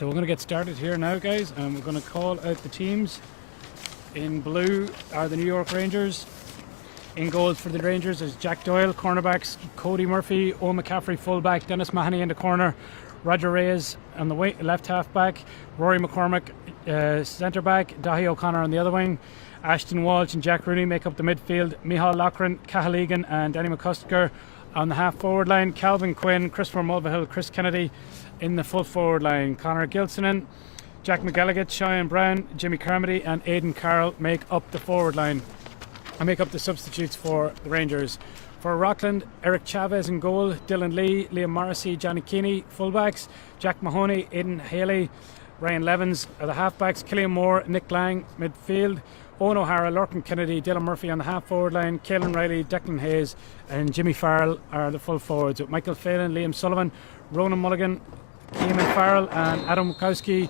So we're going to get started here now, guys, and we're going to call out the teams. In blue are the New York Rangers. In goals for the Rangers is Jack Doyle, cornerbacks, Cody Murphy, Owen McCaffrey, fullback, Dennis Mahoney in the corner, Roger Reyes on the left half back, Rory McCormick centre back, Dahi O'Connor on the other wing, Ashton Walsh and Jack Rooney make up the midfield, Micheál Loughran, Cathal Egan and Danny McCusker on the half forward line, Calvin Quinn, Christopher Mulvihill, Chris Kennedy in the full forward line, Conor Gilsonan, Jack McGilligan, Cheyenne Brown, Jimmy Carmody and Aidan Carroll make up the forward line and make up the substitutes for the Rangers. For Rockland, Eric Chavez in goal, Dylan Lee, Liam Morrissey, Johnny Keeney, fullbacks, Jack Mahoney, Aidan Haley, Ryan Levins are the halfbacks, Killian Moore, Nick Lang midfield, Owen O'Hara, Lorcan Kennedy, Dylan Murphy on the half forward line, Caelan Riley, Declan Hayes and Jimmy Farrell are the full forwards, with Michael Phelan, Liam Sullivan, Ronan Mulligan, Eamon Farrell and Adam Wachowski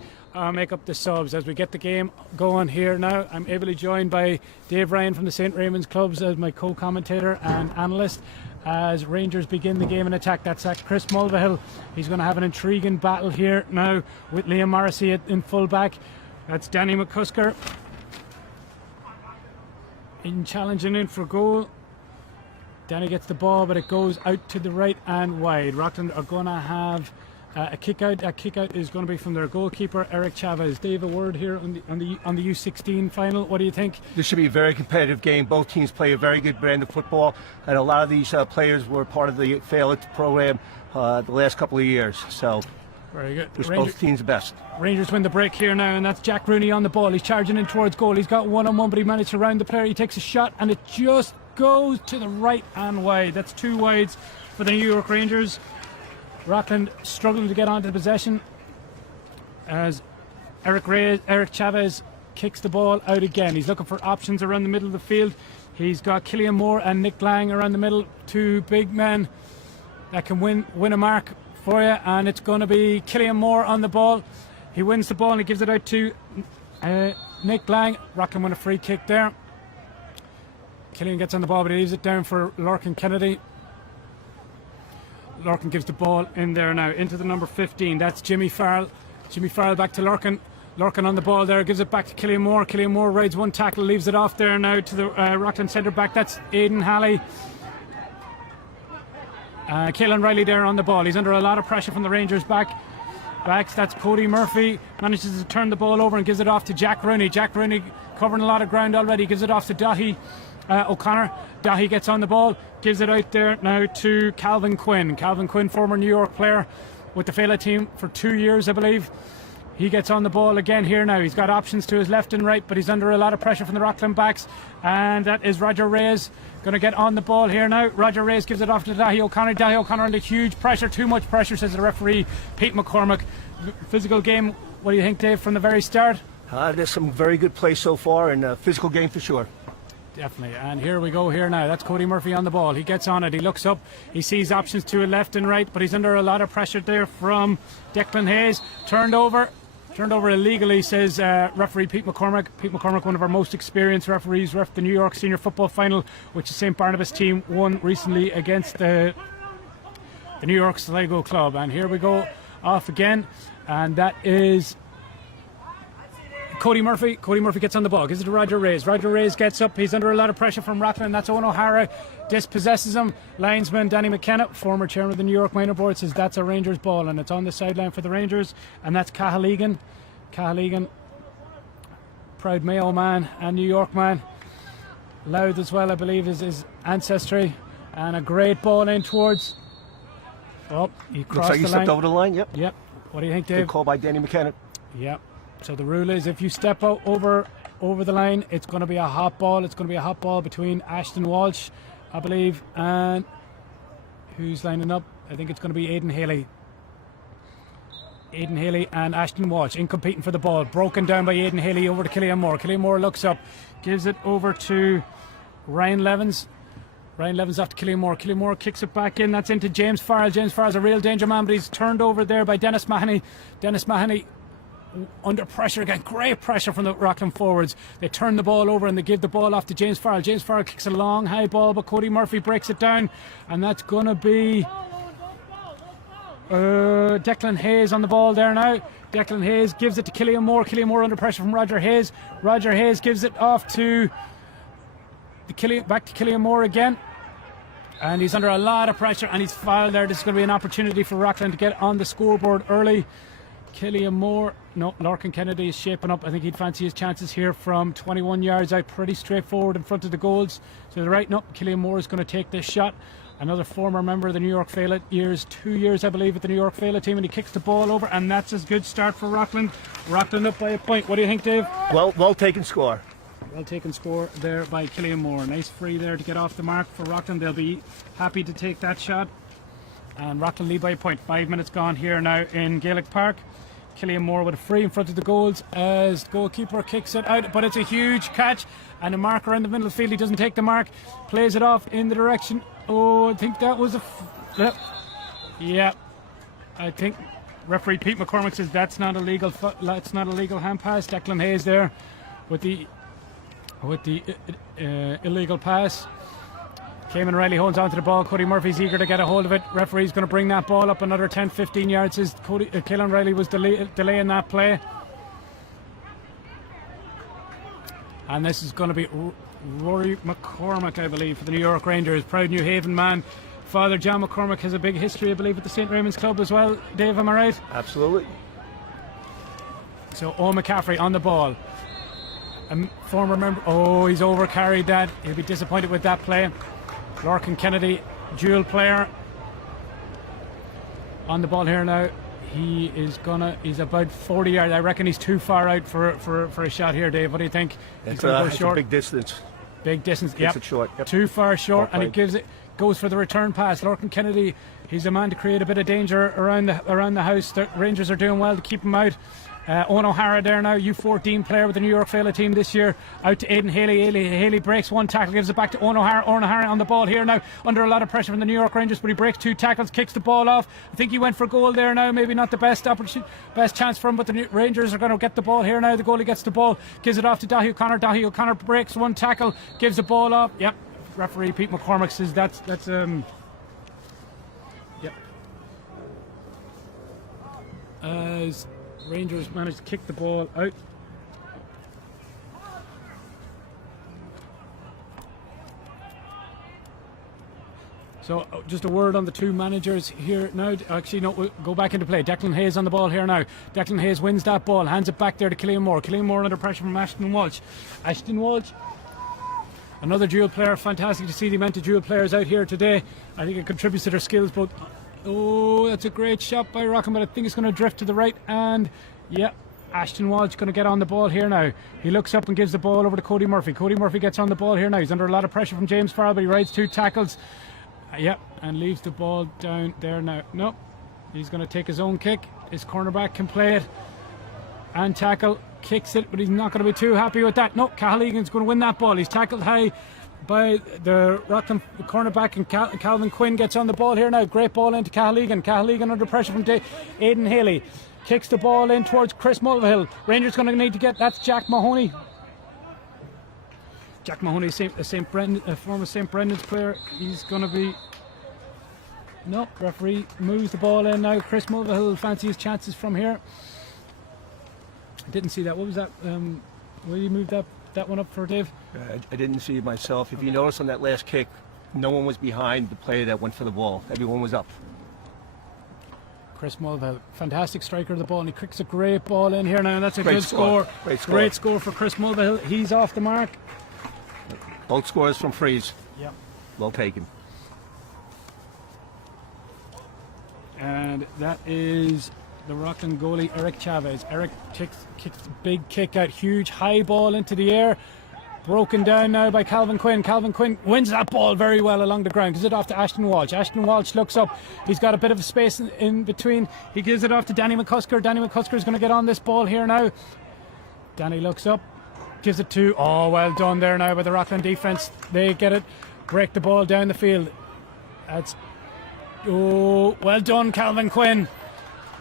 make up the subs. As we get the game going here now, I'm ably joined by Dave Ryan from the St. Raymond's Clubs as my co-commentator and analyst as Rangers begin the game in attack. That's Chris Mulvihill. He's going to have an intriguing battle here now with Liam Morrissey in full back. That's Danny McCusker in challenging in for goal. Danny gets the ball, but it goes out to the right and wide. Rockland are going to have a kick out. That kick out is going to be from their goalkeeper Eric Chavez. Dave, a word here on the U16 final. What do you think? This should be a very competitive game. Both teams play a very good brand of football, and a lot of these players were part of the Fail It program the last couple of years. So very good. Wish both teams the best. Rangers win the break here now, and that's Jack Rooney on the ball. He's charging in towards goal. He's got one-on-one, but he managed to round the player. He takes a shot, and it just goes to the right and wide. That's two wides for the New York Rangers. Rockland struggling to get onto the possession as Eric Chavez kicks the ball out again. He's looking for options around the middle of the field. He's got Killian Moore and Nick Lang around the middle, two big men that can win a mark for you, and it's going to be Killian Moore on the ball. He wins the ball and he gives it out to Nick Lang. Rockland win a free kick there. Killian gets on the ball, but he leaves it down for Lorcan Kennedy. Lorcan gives the ball in there now into the number 15. That's Jimmy Farrell. Jimmy Farrell back to Lorcan. Lorcan on the ball there, gives it back to Killian Moore. Killian Moore rides one tackle, leaves it off there now to the Rockland centre back. That's Aidan Haley. Caelan Riley there on the ball. He's under a lot of pressure from the Rangers backs. That's Cody Murphy. Manages to turn the ball over and gives it off to Jack Rooney. Jack Rooney covering a lot of ground already. Gives it off to Dahi O'Connor. Dahi gets on the ball, gives it out there now to Calvin Quinn. Calvin Quinn, former New York player with the Fela team for 2 years, I believe. He gets on the ball again here now. He's got options to his left and right, but he's under a lot of pressure from the Rockland backs. And that is Roger Reyes going to get on the ball here now. Roger Reyes gives it off to Dahi O'Connor. Dahi O'Connor under huge pressure, too much pressure, says the referee, Pete McCormick. Physical game, what do you think, Dave, from the very start? There's some very good play so far, and a physical game for sure. Definitely, and here we go here now. That's Cody Murphy on the ball. He gets on it, he looks up, he sees options to left and right, but he's under a lot of pressure there from Declan Hayes. Turned over illegally, says referee Pete McCormick. Pete McCormick, one of our most experienced referees, ref the New York Senior Football Final, which the St. Barnabas team won recently against the New York Sligo Club. And here we go off again, and that is Cody Murphy. Cody Murphy gets on the ball, gives it to Roger Reyes. Roger Reyes gets up, he's under a lot of pressure from Rockland. That's Owen O'Hara, dispossesses him. Linesman Danny McKenna, former chairman of the New York Minor Board, says that's a Rangers ball, and it's on the sideline for the Rangers. And that's Cathal Egan. Cathal Egan, proud Mayo man and New York man. Louth as well, I believe, is his ancestry. And a great ball in towards. Oh, he crossed the line. Looks like he stepped over the line, yep. Yep. What do you think, Dave? Good call by Danny McKenna. Yep. So the rule is if you step out over the line, it's going to be a hot ball. It's going to be a hot ball between Ashton Walsh, I believe, and who's lining up? I think it's going to be Aidan Haley. Aidan Haley and Ashton Walsh in competing for the ball. Broken down by Aidan Haley over to Killian Moore. Killian Moore looks up, gives it over to Ryan Levins. Ryan Levins off to Killian Moore. Killian Moore kicks it back in. That's into James Farrell. James Farrell's a real danger man, but he's turned over there by Dennis Mahoney. Dennis Mahoney under pressure again, great pressure from the Rockland forwards. They turn the ball over and they give the ball off to James Farrell. James Farrell kicks a long high ball, but Cody Murphy breaks it down, and that's going to be Declan Hayes on the ball there now. Declan Hayes gives it to Killian Moore. Killian Moore under pressure from Roger Hayes. Roger Hayes gives it off to back to Killian Moore again. And he's under a lot of pressure and he's fouled there. This is going to be an opportunity for Rockland to get on the scoreboard early. Killian Moore, no, Larkin Kennedy is shaping up. I think he'd fancy his chances here from 21 yards out. Pretty straightforward in front of the goals. To the right, no, Killian Moore is going to take this shot. Another former member of the New York Phala, 2 years I believe with the New York Phala team, and he kicks the ball over, and that's a good start for Rockland. Rockland up by a point. What do you think, Dave? Well taken score. Well taken score there by Killian Moore. Nice free there to get off the mark for Rockland. They'll be happy to take that shot. And Rockland lead by a point. 5 minutes gone here now in Gaelic Park. Killian Moore with a free in front of the goals as the goalkeeper kicks it out, but it's a huge catch and a marker in the middle of the field. He doesn't take the mark, plays it off in the direction. Oh, I think that was yeah. I think referee Pete McCormick says that's not illegal. That's not a legal hand pass. Declan Hayes there with the illegal pass. Cayman Riley holds onto the ball. Cody Murphy's eager to get a hold of it. Referee's going to bring that ball up another 10-15 yards. Says Cayman Riley was delaying that play. And this is going to be Rory McCormick, I believe, for the New York Rangers. Proud New Haven man. Father John McCormick has a big history, I believe, with the St. Raymond's Club as well. Dave, am I right? Absolutely. So Owen McCaffrey on the ball. A former member. Oh, he's overcarried that. He'll be disappointed with that play. Larkin Kennedy, dual player. On the ball here now. He's about 40 yards. I reckon he's too far out for a shot here, Dave. What do you think? It's a big distance. Big distance, Gets it short. Yep. Too far short, and it goes for the return pass. Larkin Kennedy, he's a man to create a bit of danger around the house. The Rangers are doing well to keep him out. Owen O'Hara there now, U14 player with the New York Phala team this year, out to Aidan Haley. Haley breaks one tackle, gives it back to Owen O'Hara. Owen O'Hara on the ball here now, under a lot of pressure from the New York Rangers, but he breaks 2 tackles, kicks the ball off. I think he went for goal there now, maybe not the best chance for him, but the Rangers are going to get the ball here now. The goalie gets the ball, gives it off to Dahi O'Connor. Dahi O'Connor breaks 1 tackle, gives the ball off. Yep, referee Pete McCormick says that's yep. As Rangers managed to kick the ball out. So just a word on the 2 managers here now. Actually, no, we'll go back into play. Declan Hayes on the ball here now. Declan Hayes wins that ball, hands it back there to Killian Moore. Killian Moore under pressure from Ashton Walsh. Ashton Walsh, another dual player. Fantastic to see the amount of dual players out here today. I think it contributes to their skills, but oh, that's a great shot by Rockland, but I think it's going to drift to the right. And yeah, Ashton Walsh going to get on the ball here now. He looks up and gives the ball over to Cody Murphy. Cody Murphy gets on the ball here now. He's under a lot of pressure from James Farrell, but he rides 2 tackles. And leaves the ball down there now. Nope, he's going to take his own kick. His cornerback can play it and tackle. Kicks it, but he's not going to be too happy with that. No, Cahill-Egan's going to win that ball. He's tackled high by the Rockland cornerback, and Calvin Quinn gets on the ball here now. Great ball into Cahill-Egan. Cahill-Egan under pressure from Aidan Haley. Kicks the ball in towards Chris Mulvihill. Rangers going to need to get, that's Jack Mahoney. Jack Mahoney, a former St. Brendan's player. He's going to be... No, referee moves the ball in now. Chris Mulvihill fancy his chances from here. Didn't see that. What was that? Will you move that one up for Dave? I didn't see it myself. If you notice on that last kick, no one was behind the player that went for the ball. Everyone was up. Chris Mulvihill, fantastic striker of the ball, and he kicks a great ball in here now. And that's a good score. Great score for Chris Mulvihill. He's off the mark. Both scores from frees. Yeah. Well taken. And that is the Rockland goalie, Eric Chavez. Eric kicks a big kick out, huge high ball into the air. Broken down now by Calvin Quinn. Calvin Quinn wins that ball very well along the ground. Gives it off to Ashton Walsh. Ashton Walsh looks up. He's got a bit of space in between. He gives it off to Danny McCusker. Danny McCusker is going to get on this ball here now. Danny looks up. Gives it to... Oh, well done there now by the Rockland defence. They get it. Break the ball down the field. That's... Oh, well done, Calvin Quinn.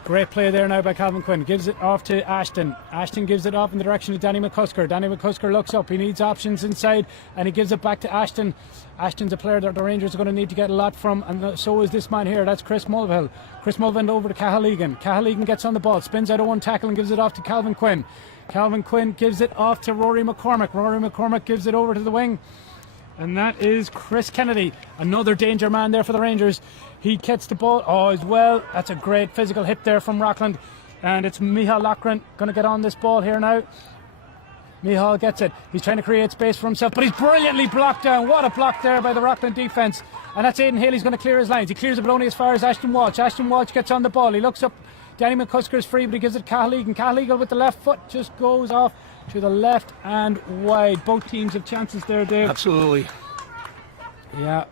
Great play there now by Calvin Quinn. Gives it off to Ashton. Ashton gives it off in the direction of Danny McCusker. Danny McCusker looks up. He needs options inside, and he gives it back to Ashton. Ashton's a player that the Rangers are going to need to get a lot from, and so is this man here. That's Chris Mulvihill. Chris Mulvihill over to Cathal Egan. Cathal Egan gets on the ball, spins out of one tackle and gives it off to Calvin Quinn. Calvin Quinn gives it off to Rory McCormick. Rory McCormick gives it over to the wing. And that is Chris Kennedy, another danger man there for the Rangers. He gets the ball, as well. That's a great physical hit there from Rockland. And it's Michal Loughran going to get on this ball here now. Michal gets it. He's trying to create space for himself, but he's brilliantly blocked down. What a block there by the Rockland defence. And that's Aidan Haley's going to clear his lines. He clears it only as far as Ashton Walsh. Ashton Walsh gets on the ball. He looks up. Danny McCusker's free, but he gives it Cathal Egan. Cathal Egan with the left foot just goes off to the left and wide. Both teams have chances there, Dave. Absolutely. Yeah.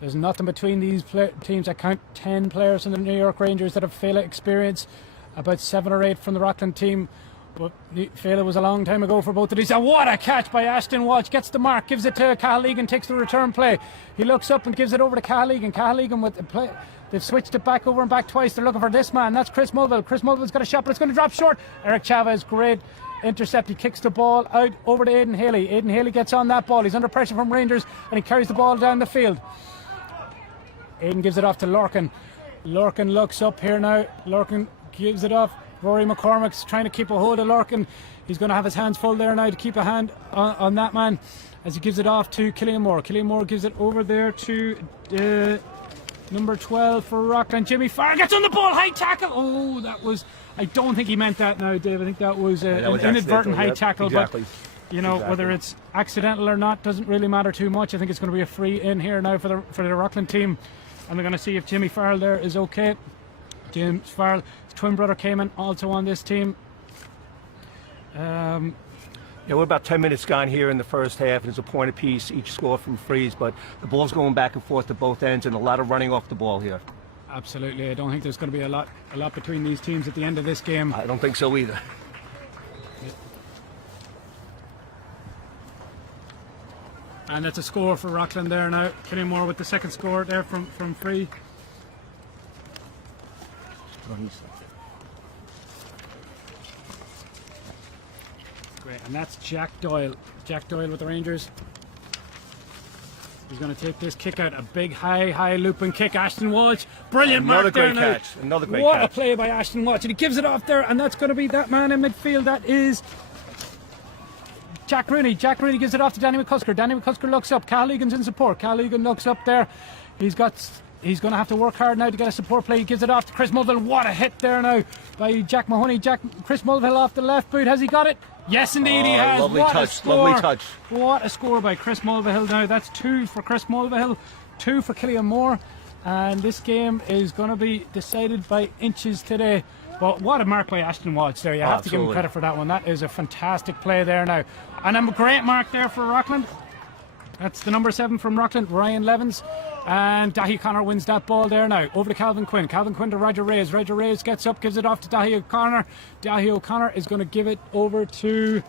There's nothing between these teams. I count 10 players from the New York Rangers that have Fela experience, about 7 or 8 from the Rockland team. But Fela was a long time ago for both of these. And what a catch by Ashton Walsh. Gets the mark, gives it to Cathal Egan, takes the return play. He looks up and gives it over to Cathal Egan. Cathal Egan with the play. They've switched it back over and back twice. They're looking for this man. That's Chris Mulvihill. Chris Mulvihill's got a shot, but it's going to drop short. Eric Chavez, great intercept. He kicks the ball out over to Aidan Haley. Aidan Haley gets on that ball. He's under pressure from Rangers, and he carries the ball down the field. Aidan gives it off to Lorcan. Lorcan looks up here now. Lorcan gives it off. Rory McCormick's trying to keep a hold of Lorcan. He's going to have his hands full there now to keep a hand on that man as he gives it off to Killian Moore. Killian Moore gives it over there to number 12 for Rockland. Jimmy Farr gets on the ball. High tackle. Oh, that was... I don't think he meant that now, Dave. I think that was an inadvertent high tackle. Exactly. But, you know, whether it's accidental or not doesn't really matter too much. I think it's going to be a free in here now for the Rockland team. And we're going to see if Jimmy Farrell there is okay. James Farrell, his twin brother Cayman, also on this team. Yeah, we're about 10 minutes gone here in the first half. There's a point apiece, each score from frees, but the ball's going back and forth to both ends and a lot of running off the ball here. Absolutely. I don't think there's going to be a lot between these teams at the end of this game. I don't think so either. And it's a score for Rockland there now. Killian Moore with the second score there from free. Great, and that's Jack Doyle. Jack Doyle with the Rangers. He's going to take this kick out. A big high looping kick. Ashton Walsh. Brilliant mark there now. Another great catch. What a play by Ashton Walsh. And he gives it off there, and that's going to be that man in midfield. That is Jack Rooney. Jack Rooney gives it off to Danny McCusker. Danny McCusker looks up. Cathal Egan's in support. Cathal Egan looks up there. He's going to have to work hard now to get a support play. He gives it off to Chris Mulvihill. What a hit there now by Jack Mahoney. Chris Mulvihill off the left boot. Has he got it? Yes, indeed he has. Lovely what touch. A score. Lovely touch. What a score by Chris Mulvihill now. That's 2 for Chris Mulvihill, 2 for Killian Moore. And this game is going to be decided by inches today. But what a mark by Ashton Walsh there. You have to give him credit for that one. That is a fantastic play there now. And a great mark there for Rockland. That's the number 7 from Rockland, Ryan Levins. And Dahi O'Connor wins that ball there now. Over to Calvin Quinn. Calvin Quinn to Roger Reyes. Roger Reyes gets up, gives it off to Dahi O'Connor. Dahi O'Connor is going to give it over to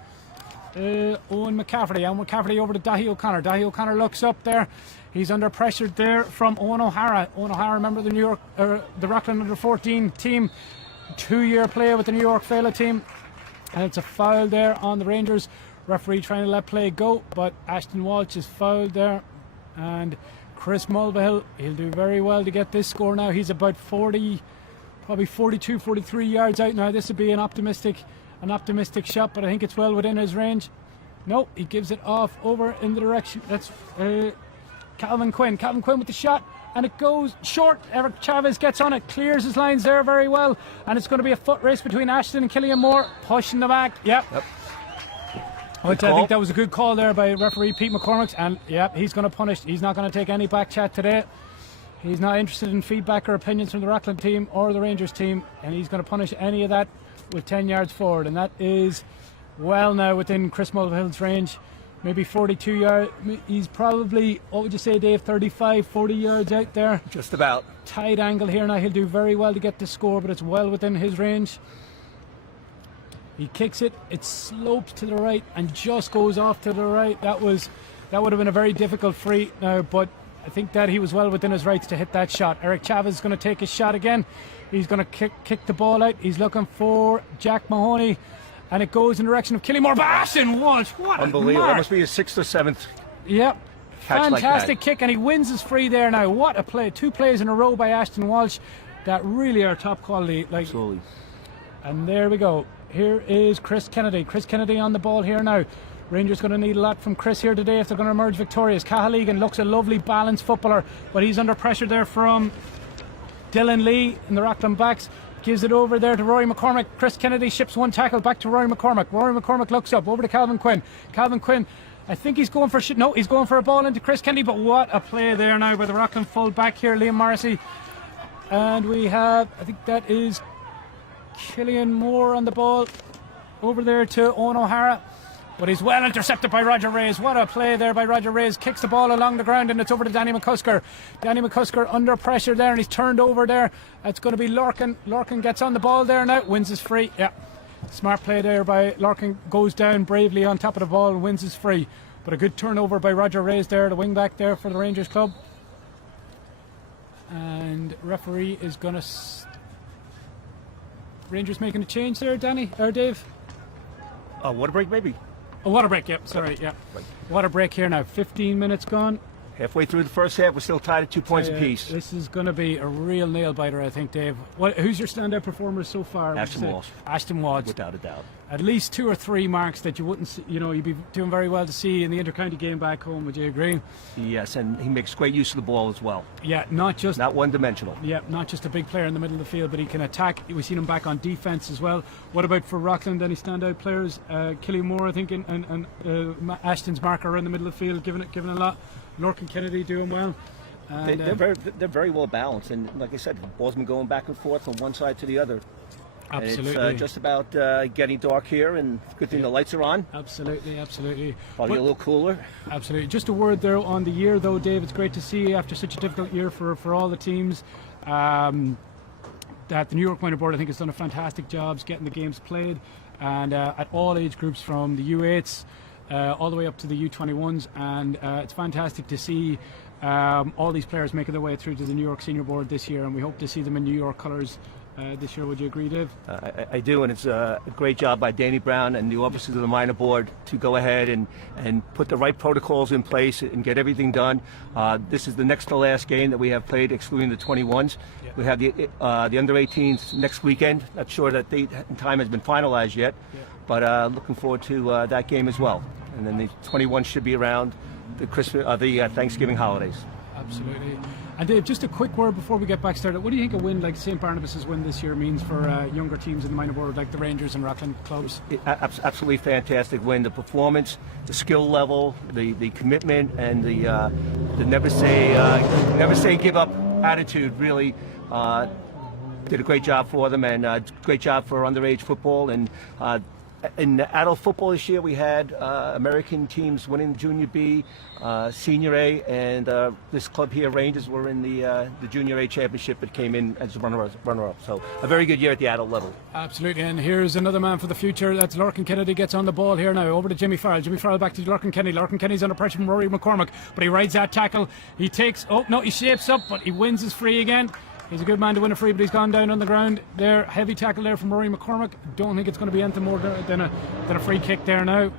Owen McCafferty. Owen McCafferty over to Dahi O'Connor. Dahi O'Connor looks up there. He's under pressure there from Owen O'Hara. Owen O'Hara, remember the Rockland under 14 team. 2-year player with the New York Fela team. And it's a foul there on the Rangers. Referee trying to let play go, but Ashton Walsh is fouled there. And Chris Mulvihill, he'll do very well to get this score now. He's about 40, probably 42, 43 yards out now. This would be an optimistic shot, but I think it's well within his range. No, he gives it off over in the direction. That's Calvin Quinn. Calvin Quinn with the shot, and it goes short. Eric Chavez gets on it, clears his lines there very well, and it's going to be a foot race between Ashton and Killian Moore, pushing the back. Yep. Which I think that was a good call there by referee Pete McCormick, and yep, he's going to punish. He's not going to take any back chat today. He's not interested in feedback or opinions from the Rockland team or the Rangers team, and he's going to punish any of that with 10 yards forward, and that is well now within Chris Mulvihill's range. Maybe 42 yards. He's probably, what would you say, Dave, 35, 40 yards out there. Just about. Tight angle here now. He'll do very well to get the score, but it's well within his range. He kicks it. It slopes to the right and just goes off to the right. That would have been a very difficult free now, but I think that he was well within his rights to hit that shot. Eric Chavez is going to take his shot again. He's going to kick the ball out. He's looking for Jack Mahoney, and it goes in the direction of Killiemore. Ashton Walsh, what unbelievable! A That must be his 6th or 7th. Yep. Fantastic like kick, and he wins his free there now. What a play. 2 plays in a row by Ashton Walsh that really are top quality. Absolutely. And there we go. Here is Chris Kennedy. Chris Kennedy on the ball here now. Rangers going to need a lot from Chris here today if they're going to emerge victorious. Cahaligan looks a lovely balanced footballer, but he's under pressure there from Dylan Lee in the Rockland backs. Gives it over there to Rory McCormick. Chris Kennedy ships one tackle back to Rory McCormick. Rory McCormick looks up over to Calvin Quinn. Calvin Quinn, I think he's going for no, he's going for a ball into Chris Kennedy, but what a play there now by the Rockland full back here, Liam Morrissey. And we have, I think that is Killian Moore on the ball over there to Owen O'Hara, but he's well intercepted by Roger Reyes. What a play there by Roger Reyes. Kicks the ball along the ground and it's over to Danny McCusker. Danny McCusker under pressure there, and he's turned over there. It's going to be Lorcan. Lorcan gets on the ball there now, wins his free. Yeah, smart play there by Lorcan. Goes down bravely on top of the ball and wins his free. But a good turnover by Roger Reyes there, the wing back there for the Rangers club. And referee is going to Rangers making a change there, Danny or Dave? Water break, maybe. A water break, yep, sorry, yeah. Water break here now, 15 minutes gone. Halfway through the first half, we're still tied at 2 points apiece. This is going to be a real nail-biter, I think, Dave. Who's your standout performer so far? Ashton Walsh. Ashton Walsh. Without a doubt. At least 2 or 3 marks that you wouldn't see, you'd be doing very well to see in the inter-county game back home, would you agree? Yes, and he makes great use of the ball as well. Yeah, not one-dimensional. Yeah, not just a big player in the middle of the field, but he can attack. We've seen him back on defence as well. What about for Rockland? Any standout players? Killian Moore, I think, and Ashton's marker around the middle of the field, giving a lot. Lorcan Kennedy doing well. And, they're very well balanced, and like I said, the ball's been going back and forth from one side to the other. Absolutely. And it's just about getting dark here, and good thing the lights are on. Absolutely. Probably a little cooler. Absolutely. Just a word there on the year, though, Dave. It's great to see after such a difficult year for all the teams that the New York Minor Board, I think, has done a fantastic job getting the games played, and at all age groups from the U8s all the way up to the U21s, and it's fantastic to see all these players making their way through to the New York Senior Board this year, and we hope to see them in New York colours this year. Would you agree, Dave? I do, and it's a great job by Danny Brown and the officers of the minor board to go ahead and put the right protocols in place and get everything done. This is the next to last game that we have played, excluding the 21s. Yeah. We have the under 18s next weekend. Not sure that date and time has been finalized yet, but looking forward to that game as well. And then the 21s should be around the Thanksgiving holidays. Absolutely. And Dave, just a quick word before we get back started. What do you think a win like St. Barnabas' win this year means for younger teams in the minor board like the Rangers and Rockland clubs? Absolutely fantastic win. The performance, the skill level, the commitment, and the never say give up attitude really did a great job for them, and great job for underage football. And in adult football this year, we had American teams winning Junior B, Senior A, and this club here, Rangers, were in the Junior A championship. It came in as runner-up. So a very good year at the adult level. Absolutely. And here's another man for the future. That's Lorcan Kennedy. Gets on the ball here now. Over to Jimmy Farrell. Jimmy Farrell back to Lorcan Kennedy. Lorcan Kennedy's under pressure from Rory McCormick, but he rides that tackle. He shapes up, but he wins his free again. He's a good man to win a free, but he's gone down on the ground there. Heavy tackle there from Rory McCormick. Don't think it's going to be anything more than a free kick there now.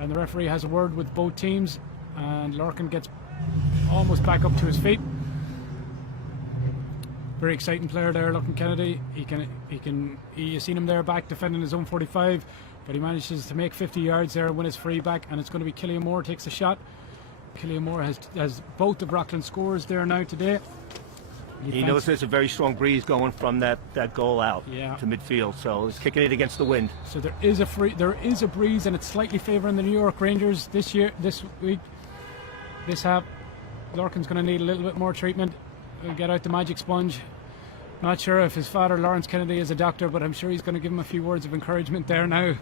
And the referee has a word with both teams. And Lorcan gets almost back up to his feet. Very exciting player there, Lorcan Kennedy. You've seen him there back defending his own 45, but he manages to make 50 yards there and win his free back. And it's going to be Killian Moore takes the shot. Killian Moore has both of Rockland scores there now today. He knows there's a very strong breeze going from that goal out to midfield, so he's kicking it against the wind. So there is a breeze, and it's slightly favouring the New York Rangers this week. This half, Lorcan's going to need a little bit more treatment. He'll get out the magic sponge. Not sure if his father, Lawrence Kennedy, is a doctor, but I'm sure he's going to give him a few words of encouragement there now.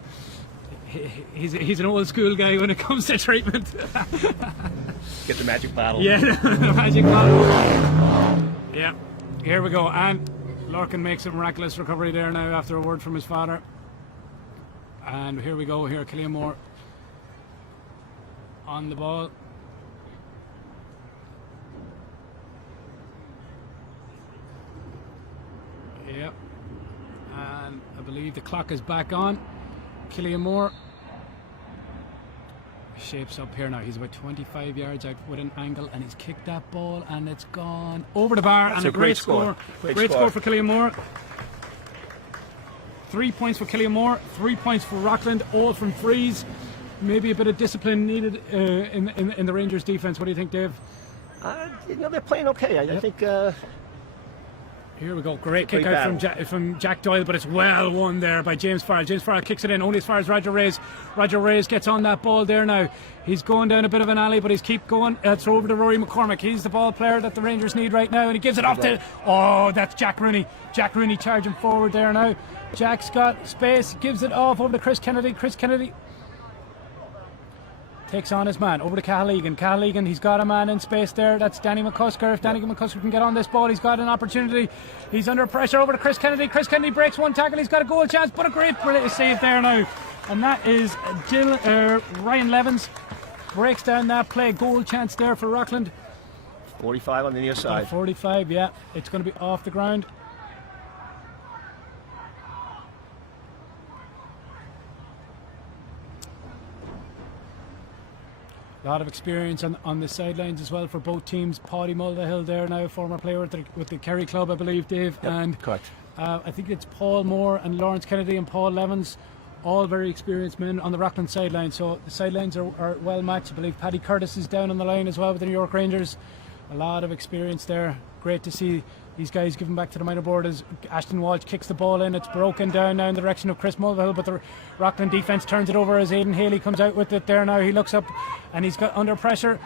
He's an old school guy when it comes to treatment. Get the magic bottle. Yeah, the magic bottle. Yeah, here we go, and Lorcan makes a miraculous recovery there now after a word from his father. And here we go, here Killian Moore on the ball. believe the clock is back on. Killian Moore shapes up here now. He's about 25 yards out with an angle, and he's kicked that ball, and it's gone over the bar. That's and a great score. Great score for Killian Moore. 3 points for Killian Moore, 3 points for Rockland, all from frees. Maybe a bit of discipline needed in the Rangers defense. What do you think, Dave? They're playing okay. I think. Here we go. Great kick out from Jack Doyle, but it's well won there by James Farrell. James Farrell kicks it in only as far as Roger Reyes. Roger Reyes gets on that ball there now. He's going down a bit of an alley, but he's keep going. It's over to Rory McCormick. He's the ball player that the Rangers need right now, and he gives it off to... Oh, that's Jack Rooney. Jack Rooney charging forward there now. Jack's got space, gives it off over to Chris Kennedy. Chris Kennedy takes on his man over to Cathal Egan. Cathal Egan, he's got a man in space there. That's Danny McCusker. If Danny McCusker can get on this ball, he's got an opportunity. He's under pressure over to Chris Kennedy. Chris Kennedy breaks one tackle. He's got a goal chance, but a great save there now. And that is Ryan Levins breaks down that play. Goal chance there for Rockland. 45 on the near side. 45, yeah. It's going to be off the ground. A lot of experience on the sidelines as well for both teams. Paddy Muldahill there now, former player with the Kerry club, I believe, Dave. Yep, and correct. I think it's Paul Moore and Lawrence Kennedy and Paul Levins, all very experienced men on the Rockland sideline. So the sidelines are well matched. I believe Paddy Curtis is down on the line as well with the New York Rangers. A lot of experience there. Great to see these guys giving back to the minor board as Ashton Walsh kicks the ball in. It's broken down now in the direction of Chris Mulvihill, but the Rockland defence turns it over as Aidan Haley comes out with it there now. He looks up and he's got under pressure.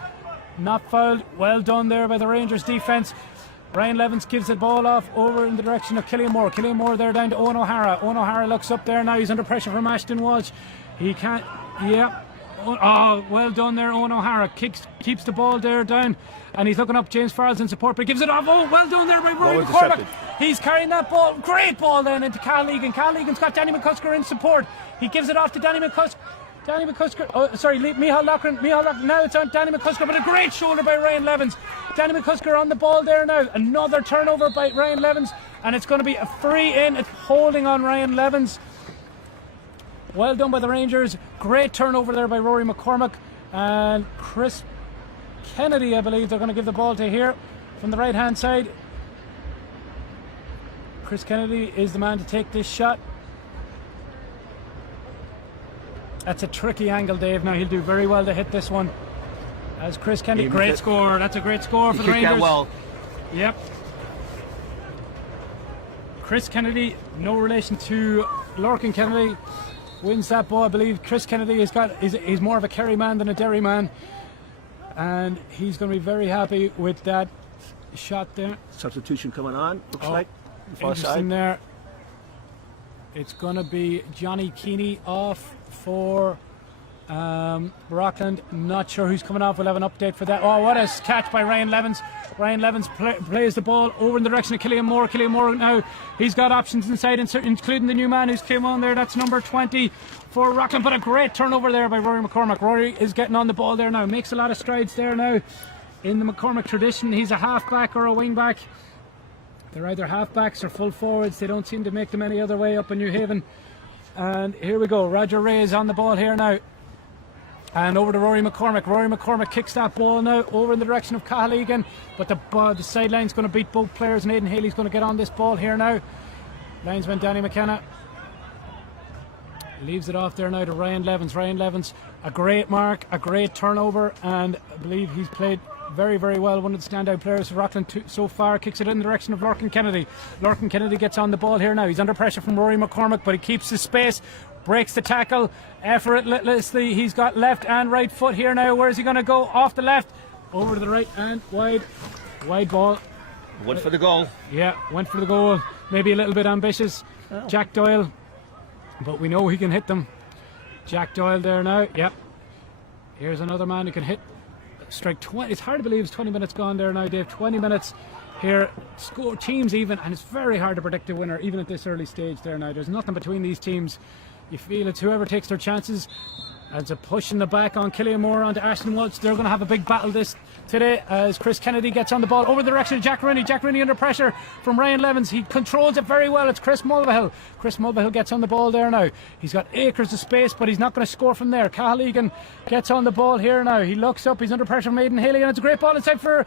Not fouled. Well done there by the Rangers defence. Ryan Levins gives the ball off over in the direction of Killian Moore. Killian Moore there down to Owen O'Hara. Owen O'Hara looks up there now. He's under pressure from Ashton Walsh. He can't... Yeah. Oh, well done there, Owen O'Hara. Keeps the ball there down, and he's looking up. James Farrell's in support, but he gives it off. Oh, well done there by Rory McCormick. He's carrying that ball. Great ball then into Cathal Egan. Cathal Egan's got Danny McCusker in support. He gives it off to Danny McCusker. Oh, sorry, Micheál Loughran. Now it's on Danny McCusker, but a great shoulder by Ryan Levins. Danny McCusker on the ball there now. Another turnover by Ryan Levins, and it's going to be a free in. It's holding on Ryan Levins. Well done by the Rangers. Great turnover there by Rory McCormick. And Chris Kennedy, I believe they're going to give the ball to here from the right hand side. Chris Kennedy is the man to take this shot. That's a tricky angle, Dave. Now he'll do very well to hit this one. As Chris Kennedy, great score. That's a great score for the Rangers. That well. Yep. Chris Kennedy, no relation to Lorcan Kennedy. Wins that ball, I believe. Chris Kennedy he's more of a Kerry man than a Derry man, and he's going to be very happy with that shot there. Substitution coming on, looks like. Far Interesting side. there. It's going to be Johnny Keeney off for Rockland. Not sure who's coming off. We'll have an update for that. Oh, what a catch by Ryan Levins. Ryan Levins plays the ball over in the direction of Killian Moore. Killian Moore now, he's got options inside, including the new man who's came on there. That's number 20 for Rockland. But a great turnover there by Rory McCormick. Rory is getting on the ball there now. Makes a lot of strides there now. In the McCormick tradition, he's a half-back or a wing-back. They're either half-backs or full forwards. They don't seem to make them any other way up in New Haven. And here we go. Roger Ray is on the ball here now. And over to Rory McCormick. Rory McCormick kicks that ball now over in the direction of Cathal Egan. But the sideline's going to beat both players, and Aidan Haley's going to get on this ball here now. Linesman Danny McKenna leaves it off there now to Ryan Levins. Ryan Levins, a great mark, a great turnover, and I believe he's played very, very well. One of the standout players for Rockland so far. Kicks it in the direction of Lorcan Kennedy. Lorcan Kennedy gets on the ball here now. He's under pressure from Rory McCormick, but he keeps his space. Breaks the tackle effortlessly. He's got left and right foot here now. Where is he going to go? Off the left, over to the right and wide ball. Went for the goal. Yeah, went for the goal. Maybe a little bit ambitious. Oh. Jack Doyle, but we know he can hit them. Jack Doyle there now. Yep. Here's another man who can hit. Strike 20. It's hard to believe it's 20 minutes gone there now, Dave. 20 minutes here. Score teams even, and it's very hard to predict a winner even at this early stage there now. There's nothing between these teams. You feel it's whoever takes their chances. As a push in the back on Killian Moore onto Ashton Woods. They're going to have a big battle this today as Chris Kennedy gets on the ball over the direction of Jack Rooney. Jack Rooney under pressure from Ryan Levins. He controls it very well. It's Chris Mulvihill. Chris Mulvihill gets on the ball there now. He's got acres of space, but he's not going to score from there. Cathal Egan gets on the ball here now. He looks up. He's under pressure from Aidan Haley, and it's a great ball inside for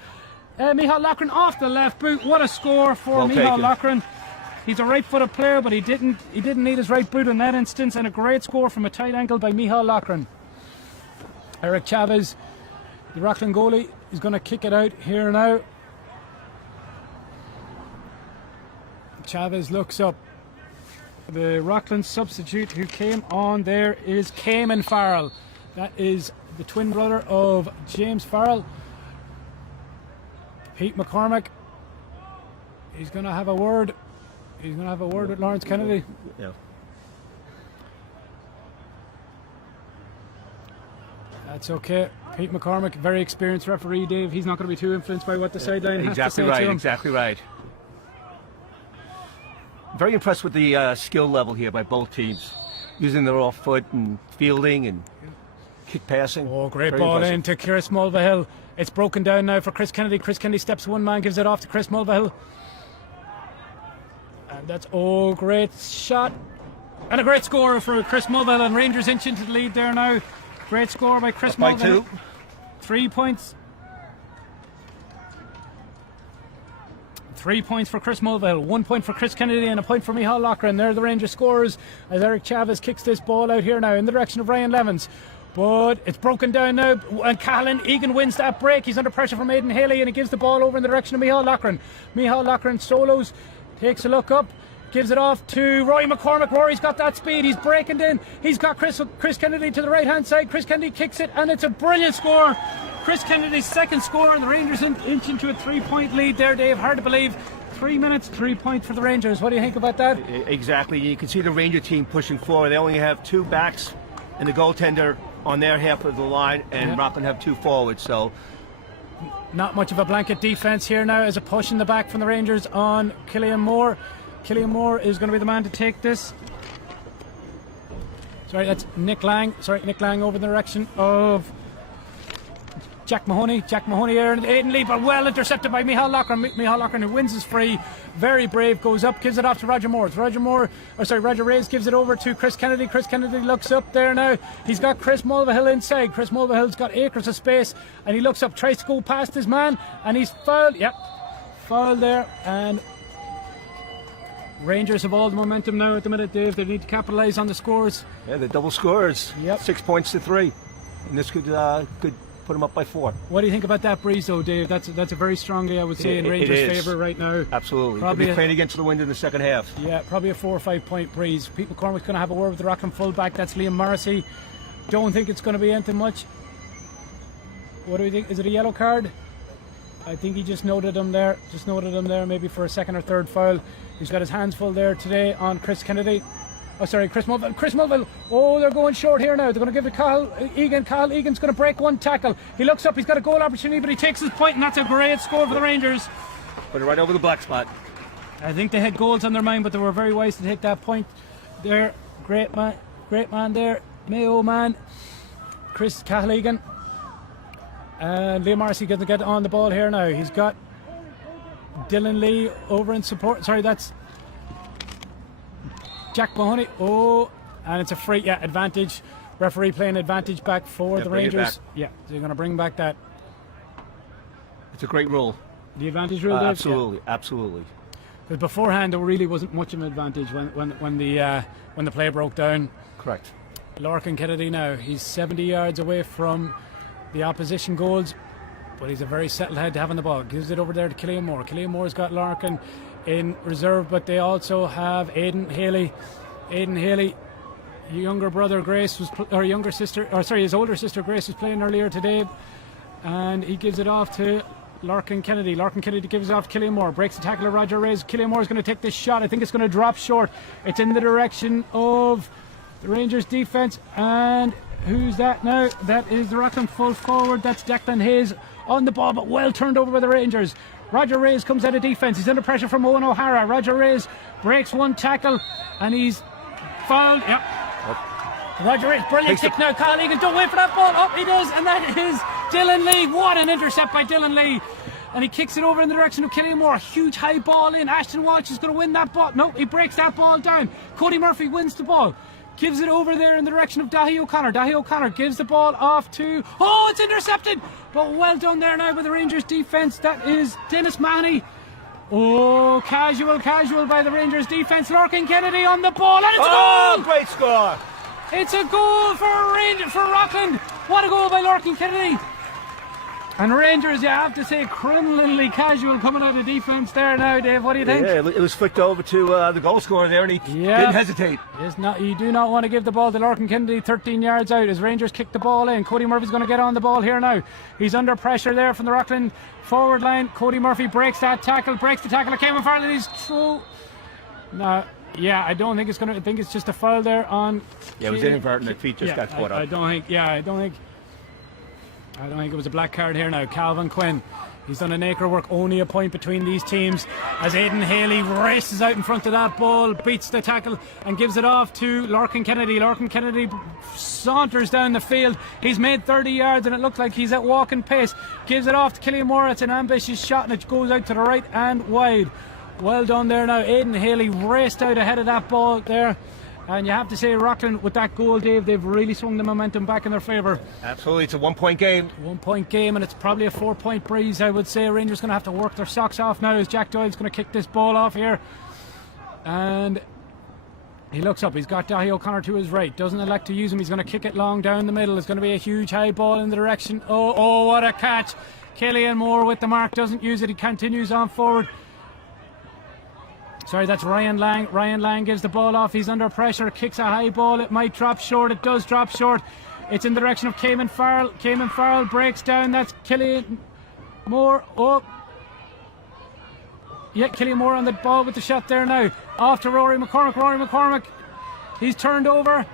Micheál Loughran off the left boot. What a score for Micheál Loughran. He's a right-footed player, but he didn't need his right boot in that instance, and a great score from a tight angle by Micheál Loughran. Eric Chavez, the Rockland goalie, is going to kick it out here now. Chavez looks up. The Rockland substitute who came on there is Cayman Farrell. That is the twin brother of James Farrell. Pete McCormick, he's going to have a word. He's going to have a word with Lawrence Kennedy. Yeah. That's okay. Pete McCormick, very experienced referee, Dave. He's not going to be too influenced by what the sideline has to say to him. Exactly right. Very impressed with the skill level here by both teams, using their off foot and fielding and kick passing. Oh, great very ball impressive. into Chris Mulvihill. It's broken down now for Chris Kennedy. Chris Kennedy steps one man, gives it off to Chris Mulvihill. And that's, oh, great shot. And a great score for Chris Mulvihill, and Rangers inch into the lead there now. Great score by Chris Mulvihill. 3 points. 3 points for Chris Mulvihill, 1 point for Chris Kennedy, and a point for Micheál Loughran. They're the Rangers scorers as Eric Chavez kicks this ball out here now in the direction of Ryan Levins. But it's broken down now, and Cathal Egan wins that break. He's under pressure from Aidan Haley, and he gives the ball over in the direction of Micheál Loughran. Micheál Loughran solos, takes a look up, gives it off to Roy McCormick. Rory's got that speed, he's breaking in. He's got Chris Kennedy to the right hand side. Chris Kennedy kicks it, and it's a brilliant score. Chris Kennedy's second score, and the Rangers inch into a 3-point lead there, Dave. Hard to believe. 3 minutes, 3 points for the Rangers. What do you think about that? Exactly. You can see the Ranger team pushing forward. They only have 2 backs and the goaltender on their half of the line, and Rockland have 2 forwards. So not much of a blanket defense here now as a push in the back from the Rangers on Killian Moore. Killian Moore is going to be the man to take this. Sorry, that's Nick Lang. Sorry, Nick Lang over in the direction of Jack Mahoney. Jack Mahoney here in the Aidan Lee, but well intercepted by Micheál Loughran. Micheál Loughran, who wins his free, very brave, goes up, gives it off to Roger Moore. Roger Reyes gives it over to Chris Kennedy. Chris Kennedy looks up there now. He's got Chris Mulvihill inside. Chris Mulvihill's got acres of space, and he looks up, tries to go past his man, and he's fouled. Yep, fouled there, and Rangers have all the momentum now at the minute, Dave. They need to capitalise on the scores. yeah, the double scores. Yep. 6 points to 3, and this could put them up by 4. What do you think about that breeze, though, Dave? That's a very strongly, I would say, in Rangers' favour right now. Absolutely. Probably They'll be playing against the wind in the second half. Yeah, probably a 4 or 5 point breeze. Pete McCormick's going to have a word with the Rockland fullback. That's Liam Morrissey. Don't think it's going to be anything much. What do we think? Is it a yellow card? I think he just noted him there. Maybe for a second or third foul. He's got his hands full there today on Chris Kennedy. Oh, sorry, Chris Mulvihill. Chris Mulvihill. Oh, they're going short here now. They're going to give it to Cathal Egan. Cathal Egan's going to break one tackle. He looks up. He's got a goal opportunity, but he takes his point, and that's a great score for the Rangers. Put it right over the black spot. I think they had goals on their mind, but they were very wise to take that point there. Great man there. Mayo man. Chris Cathal Egan. And Liam Morrissey going to get on the ball here now. He's got Dylan Lee over in support. Sorry, that's Jack Mahoney. Oh, and it's a free advantage. Referee playing advantage back for the Rangers. Yeah, they're going to bring back that. It's a great rule. The advantage rule. Absolutely, absolutely. Because beforehand there really wasn't much of an advantage when the play broke down. Correct. Lorcan Kennedy now. He's 70 yards away from the opposition goals, but he's a very settled head to having the ball. Gives it over there to Killian Moore. Killian Moore's got Lorcan in reserve, but they also have Aidan Haley. Aidan Haley, younger brother Grace was, or younger sister, or sorry, his older sister Grace was playing earlier today, and he gives it off to Lorcan Kennedy. Lorcan Kennedy gives it off to Killian Moore. Breaks the tackle of Roger Reyes. Killian Moore's going to take this shot. I think it's going to drop short. It's in the direction of the Rangers defence, and who's that now? That is the Rockland full forward. That's Declan Hayes on the ball, but well turned over by the Rangers. Roger Reyes comes out of defence. He's under pressure from Owen O'Hara. Roger Reyes breaks one tackle, and he's fouled. Yep. Roger Rich, brilliant kick now. Kyle Egan, don't wait for that ball. Up he does, and that is Dylan Lee. What an intercept by Dylan Lee. And he kicks it over in the direction of Killian Moore. Huge high ball in. Ashton Walsh is going to win that ball. No, he breaks that ball down. Cody Murphy wins the ball. Gives it over there in the direction of Dahi O'Connor. Dahi O'Connor gives the ball off to... Oh, it's intercepted! But well done there now by the Rangers defence. That is Dennis Mahoney. Oh, casual by the Rangers defence. Larkin Kennedy on the ball, and it's a goal! Great score! It's a goal for Rockland. What a goal by Larkin Kennedy. And Rangers, you have to say, criminally casual coming out of defence there now, Dave. What do you think? Yeah, it was flicked over to the goal scorer there, and he didn't hesitate. You do not want to give the ball to Larkin Kennedy 13 yards out as Rangers kick the ball in. Cody Murphy's going to get on the ball here now. He's under pressure there from the Rockland forward line. Cody Murphy breaks the tackle. It came in Farrell, and he's through. No. Yeah, I don't think it's going to. I think it's just a foul there on. Yeah, it was inadvertent. The feet just got caught up. I don't think it was a black card here now. Calvin Quinn, he's done an acre work, only a point between these teams as Aidan Haley races out in front of that ball, beats the tackle and gives it off to Larkin Kennedy. Larkin Kennedy saunters down the field. He's made 30 yards and it looks like he's at walking pace. Gives it off to Killian Moore. It's an ambitious shot and it goes out to the right and wide. Well done there now. Aidan Haley raced out ahead of that ball there. And you have to say, Rockland, with that goal, Dave, they've really swung the momentum back in their favour. Absolutely, it's a 1 point game. 1 point game, and it's probably a 4 point breeze, I would say. Rangers going to have to work their socks off now as Jack Doyle's going to kick this ball off here. And he looks up, he's got Dahi O'Connor to his right, doesn't elect to use him, he's going to kick it long down the middle. It's going to be a huge high ball in the direction. Oh, what a catch. Killian Moore with the mark, doesn't use it, he continues on forward. Sorry, that's Ryan Lang. Ryan Lang gives the ball off. He's under pressure. Kicks a high ball. It might drop short. It does drop short. It's in the direction of Cayman Farrell. Cayman Farrell breaks down. That's Killian Moore. Oh. Yeah, Killian Moore on the ball with the shot there now. Off to Rory McCormick. Rory McCormick. He's turned over.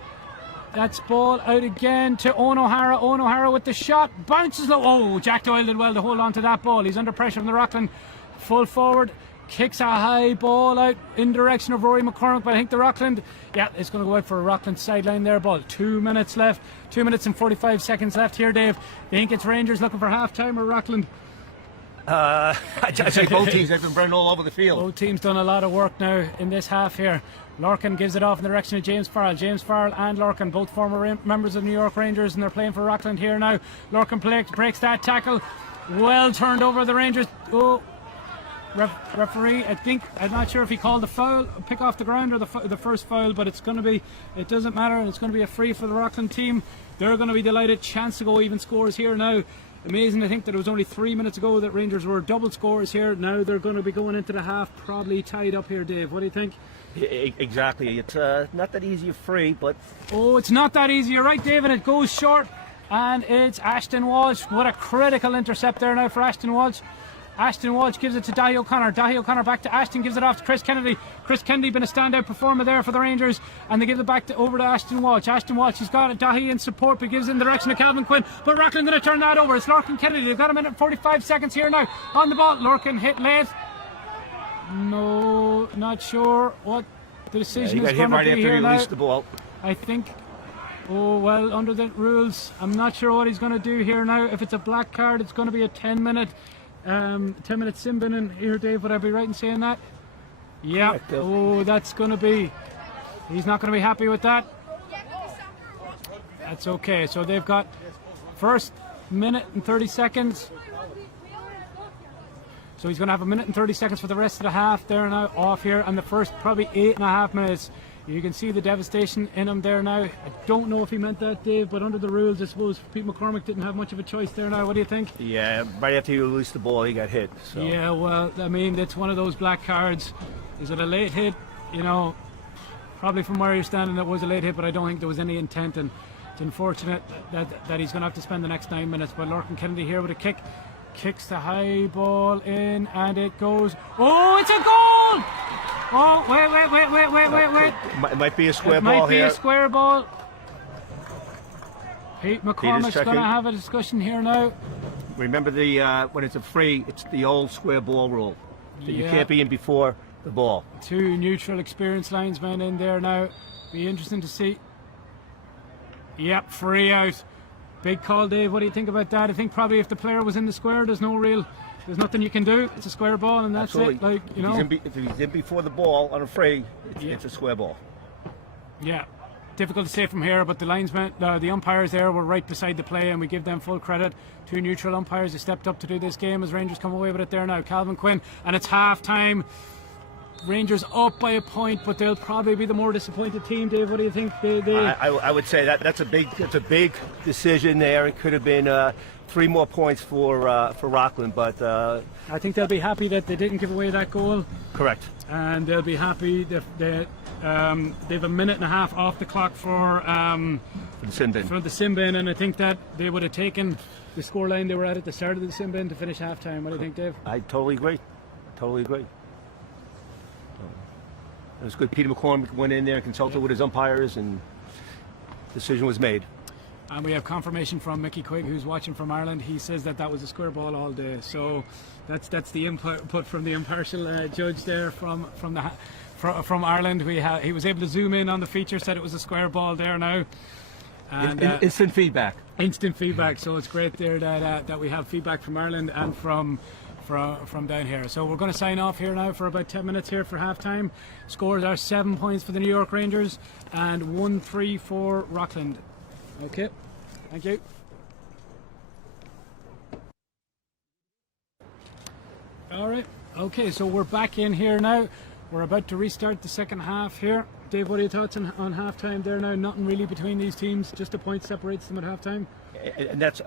That's ball out again to Owen O'Hara. Owen O'Hara with the shot. Bounces low. Oh, Jack Doyle did well to hold on to that ball. He's under pressure from the Rockland. Full forward. Kicks a high ball out in direction of Rory McCormick, but I think the Rockland, it's going to go out for a Rockland sideline there. Ball 2 minutes left, 2 minutes and 45 seconds left here, Dave. You think it's Rangers looking for half time or Rockland? I say both teams have been running all over the field. Both teams done a lot of work now in this half here. Larkin gives it off in the direction of James Farrell. James Farrell and Larkin, both former members of the New York Rangers, and they're playing for Rockland here now. Larkin breaks that tackle. Well turned over the Rangers. Oh. Referee, I'm not sure if he called the foul, pick off the ground or the first foul, but it doesn't matter, and it's going to be a free for the Rockland team. They're going to be delighted. Chance to go even scores here now. Amazing to think that it was only 3 minutes ago that Rangers were double scores here. Now they're going to be going into the half probably tied up here, Dave. What do you think? Exactly. It's not that easy a free, but... Oh, it's not that easy. You're right, David. It goes short, and it's Ashton Walsh. What a critical intercept there now for Ashton Walsh. Ashton Walsh gives it to Dahi O'Connor. Dahi O'Connor back to Ashton, gives it off to Chris Kennedy. Chris Kennedy been a standout performer there for the Rangers, and they give it back over to Ashton Walsh. Ashton Walsh, he's got it. Dahi in support, but gives it in the direction of Calvin Quinn. But Rockland going to turn that over. It's Larkin Kennedy. They've got a minute and 45 seconds here now on the ball. Larkin hit late. No, not sure what the decision is going to be here now. The ball. I think. Oh, well, under the rules, I'm not sure what he's going to do here now. If it's a black card, it's going to be a 10-minute sin bin in here, Dave. Would I be right in saying that? Yeah. Oh, that's going to be... He's not going to be happy with that. That's okay. So they've got first minute and 30 seconds. So he's going to have a minute and 30 seconds for the rest of the half there now off here. And the first probably 8.5 minutes. You can see the devastation in him there now. I don't know if he meant that, Dave, but under the rules, I suppose Pete McCormick didn't have much of a choice there now. What do you think? Yeah, right after you released the ball, he got hit. So. Yeah, well, I mean, it's one of those black cards. Is it a late hit? You know, probably from where you're standing, it was a late hit, but I don't think there was any intent. And it's unfortunate that he's going to have to spend the next 9 minutes. But Larkin Kennedy here with a kick. Kicks the high ball in, and it goes. Oh, it's a goal! Oh, wait. It might be a square ball here. It might be a square ball. Pete McCormick's going to have a discussion here now. Remember, when it's a free, it's the old square ball rule. So you can't be in before the ball. Two neutral experienced linesmen in there now. Be interesting to see. Yep, free out. Big call, Dave. What do you think about that? I think probably if the player was in the square, there's nothing you can do. It's a square ball, and that's Absolutely. it. Like, you know. If he's in before the ball on a free, it's a square ball. Yeah. Difficult to say from here, but the linesmen, the umpires there were right beside the play, and we give them full credit. Two neutral umpires who stepped up to do this game as Rangers come away with it there now. Calvin Quinn, and it's half time. Rangers up by a point, but they'll probably be the more disappointed team. Dave, what do you think? I would say that's a big decision there. It could have been 3 more points for Rockland, but I think they'll be happy that they didn't give away that goal. Correct. And they'll be happy that they have a minute and a half off the clock for the sin bin. For the sin bin, and I think that they would have taken the scoreline they were at the start of the sin bin to finish halftime. What do you think, Dave? I totally agree. It was good. Peter McCormick went in there and consulted with his umpires, and decision was made. And we have confirmation from Mickey Quigg, who's watching from Ireland. He says that was a square ball all day. So that's the input from the impartial judge there from Ireland. He was able to zoom in on the feature, said it was a square ball there now. And instant feedback. Instant feedback. So it's great there that we have feedback from Ireland and from down here. So we're going to sign off here now for about 10 minutes here for halftime. Scores are 7 points for the New York Rangers and 1-3 for Rockland. Okay, thank you. All right, okay, so we're back in here now. We're about to restart the second half here. Dave, what are your thoughts on halftime there now? Nothing really between these teams, just a point separates them at halftime. And that's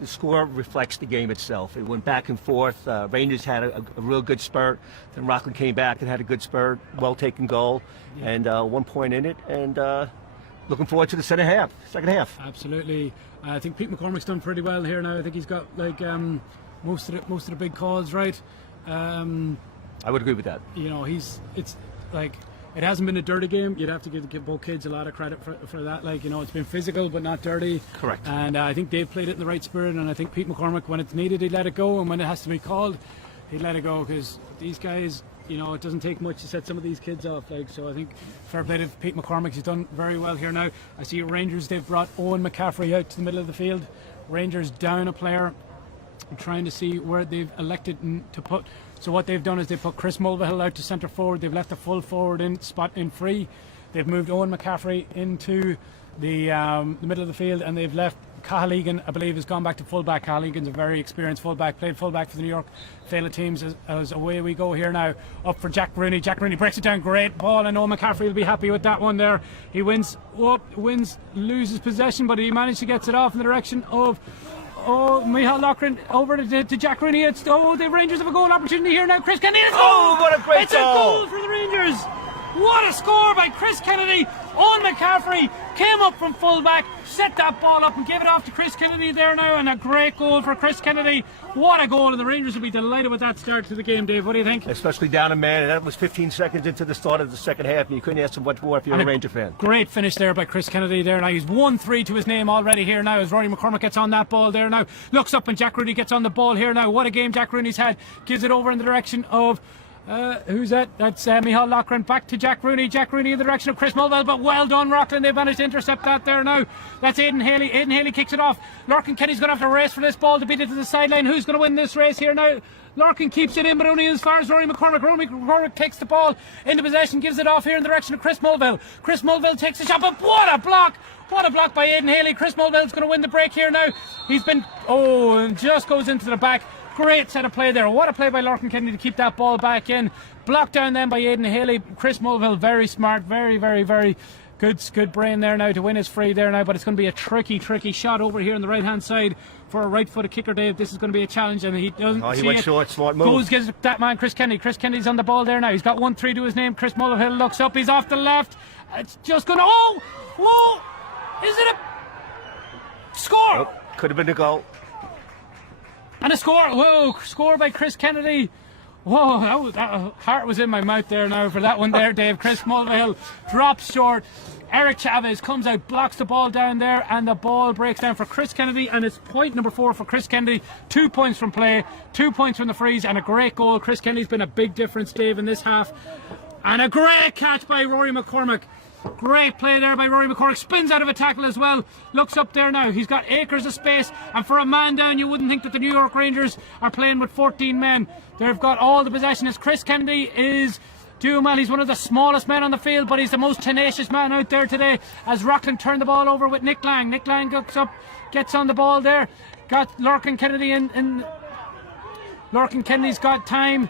the score reflects the game itself. It went back and forth. Rangers had a real good spurt. Then Rockland came back and had a good spurt, well taken goal, and 1 point in it. And looking forward to the second half. Absolutely. I think Pete McCormick's done pretty well here now. I think he's got like most of the big calls right. I would agree with that. You know, it hasn't been a dirty game. You'd have to give both kids a lot of credit for that. Like, you know, it's been physical but not dirty. Correct. And I think they've played it in the right spirit. And I think Pete McCormick, when it's needed, he'd let it go, and when it has to be called, he'd let it go, because these guys, you know, it doesn't take much to set some of these kids off. Like, so I think fair play to Pete McCormick. He's done very well here now. I see Rangers, they've brought Owen McCaffrey out to the middle of the field. Rangers down a player. I'm trying to see where they've elected to put. So what they've done is they put Chris Mulvihill out to centre forward. They've left the full forward spot in free. They've moved Owen McCaffrey into the middle of the field, and they've left Cathal Egan, I believe, has gone back to fullback. Cathal Egan's a very experienced fullback, played fullback for the New York Fela teams. As away we go here now, up for Jack Rooney. Jack Rooney breaks it down, great ball, and Owen McCaffrey will be happy with that one there. He loses possession, but he managed to get it off in the direction of Michal Loughran over to Jack Rooney. The Rangers have a goal opportunity here now. Chris Kennedy. What a great It's a goal for the Rangers. What a score by Chris Kennedy. Owen McCaffrey came up from fullback, set that ball up and gave it off to Chris Kennedy there now, and a great goal for Chris Kennedy. What a goal, and the Rangers will be delighted with that start to the game, Dave. What do you think? Especially down a man, and that was 15 seconds into the start of the second half, and you couldn't ask for much more if you're a Ranger fan. Great finish there by Chris Kennedy there now. He's 1-3 to his name already here now as Rory McCormick gets on that ball there now. Looks up and Jack Rooney gets on the ball here now. What a game Jack Rooney's had. Gives it over in the direction of who's that? That's Michal Loughran. Back to Jack Rooney. Jack Rooney in the direction of Chris Mulvihill, but well done, Rockland. They've managed to intercept that there now. That's Aidan Haley. Aidan Haley kicks it off. Larkin Kenny's going to have to race for this ball to beat it to the sideline. Who's going to win this race here now? Larkin keeps it in, but only as far as Rory McCormick. Rory McCormick takes the ball into possession, gives it off here in the direction of Chris Mulvihill. Chris Mulvihill takes the shot, but what a block! What a block by Aidan Haley. Chris Mulvihill's going to win the break here now. He's been, and just goes into the back. Great set of play there. What a play by Larkin Kennedy to keep that ball back in. Blocked down then by Aidan Haley. Chris Mulvihill, very smart, very, very, very good brain there now to win his free there now, but it's going to be a tricky shot over here on the right hand side for a right footed kicker, Dave. This is going to be a challenge, and he doesn't he see went it. short, smart move. Gives that man Chris Kennedy. Chris Kennedy's on the ball there now. He's got 1-3 to his name. Chris Mulvihill looks up, he's off the left. It's just going to, whoa, is it a score? Nope. Could have been a goal. And a score, score by Chris Kennedy. Whoa, that heart was in my mouth there now for that one there, Dave. Chris Mulvihill drops short. Eric Chavez comes out, blocks the ball down there, and the ball breaks down for Chris Kennedy, and it's point number 4 for Chris Kennedy. 2 points from play, 2 points from the freeze, and a great goal. Chris Kennedy's been a big difference, Dave, in this half. And a great catch by Rory McCormick. Great play there by Rory McCormick. Spins out of a tackle as well. Looks up there now. He's got acres of space. And for a man down, you wouldn't think that the New York Rangers are playing with 14 men. They've got all the possession. As Chris Kennedy is doing well. He's one of the smallest men on the field, but he's the most tenacious man out there today. As Rockland turned the ball over with Nick Lang. Nick Lang gets up, gets on the ball there. Got Lorcan Kennedy in. Lorcan Kennedy's got time.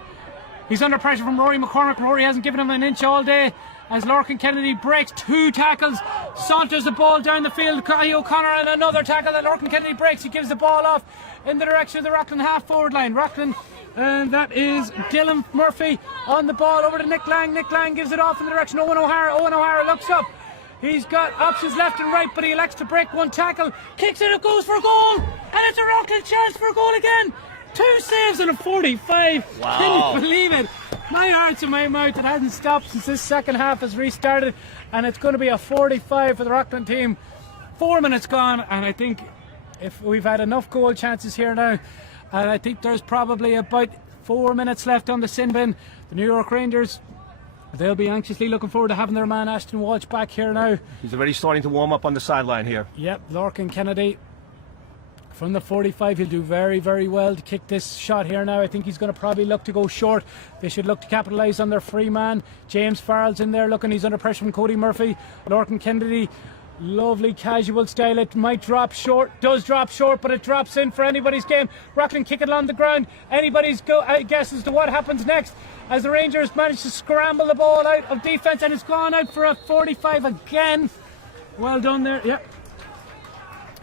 He's under pressure from Rory McCormick. Rory hasn't given him an inch all day. As Lorcan Kennedy breaks 2 tackles, saunters the ball down the field. Cathal O'Connor and another tackle that Lorcan Kennedy breaks. He gives the ball off in the direction of the Rockland half-forward line. Rockland, and that is Dylan Murphy on the ball over to Nick Lang. Nick Lang gives it off in the direction of Owen O'Hara. Owen O'Hara looks up. He's got options left and right, but he elects to break 1 tackle. Kicks it, it goes for a goal, and it's a Rockland chance for a goal again. 2 saves and a 45. Wow. Can you believe it? My heart's in my mouth. It hasn't stopped since this second half has restarted, and it's going to be a 45 for the Rockland team. 4 minutes gone, and I think if we've had enough goal chances here now, and I think there's probably about 4 minutes left on the sin bin. The New York Rangers, they'll be anxiously looking forward to having their man Ashton Walsh back here now. He's already starting to warm up on the sideline here. Yep, Lorcan Kennedy from the 45, he'll do very, very well to kick this shot here now. I think he's going to probably look to go short. They should look to capitalise on their free man. James Farrell's in there looking. He's under pressure from Cody Murphy. Lorcan Kennedy, lovely casual style. It might drop short, does drop short, but it drops in for anybody's game. Rockland kick it along the ground. Anybody's guess as to what happens next, as the Rangers manage to scramble the ball out of defence, and it's gone out for a 45 again. Well done there.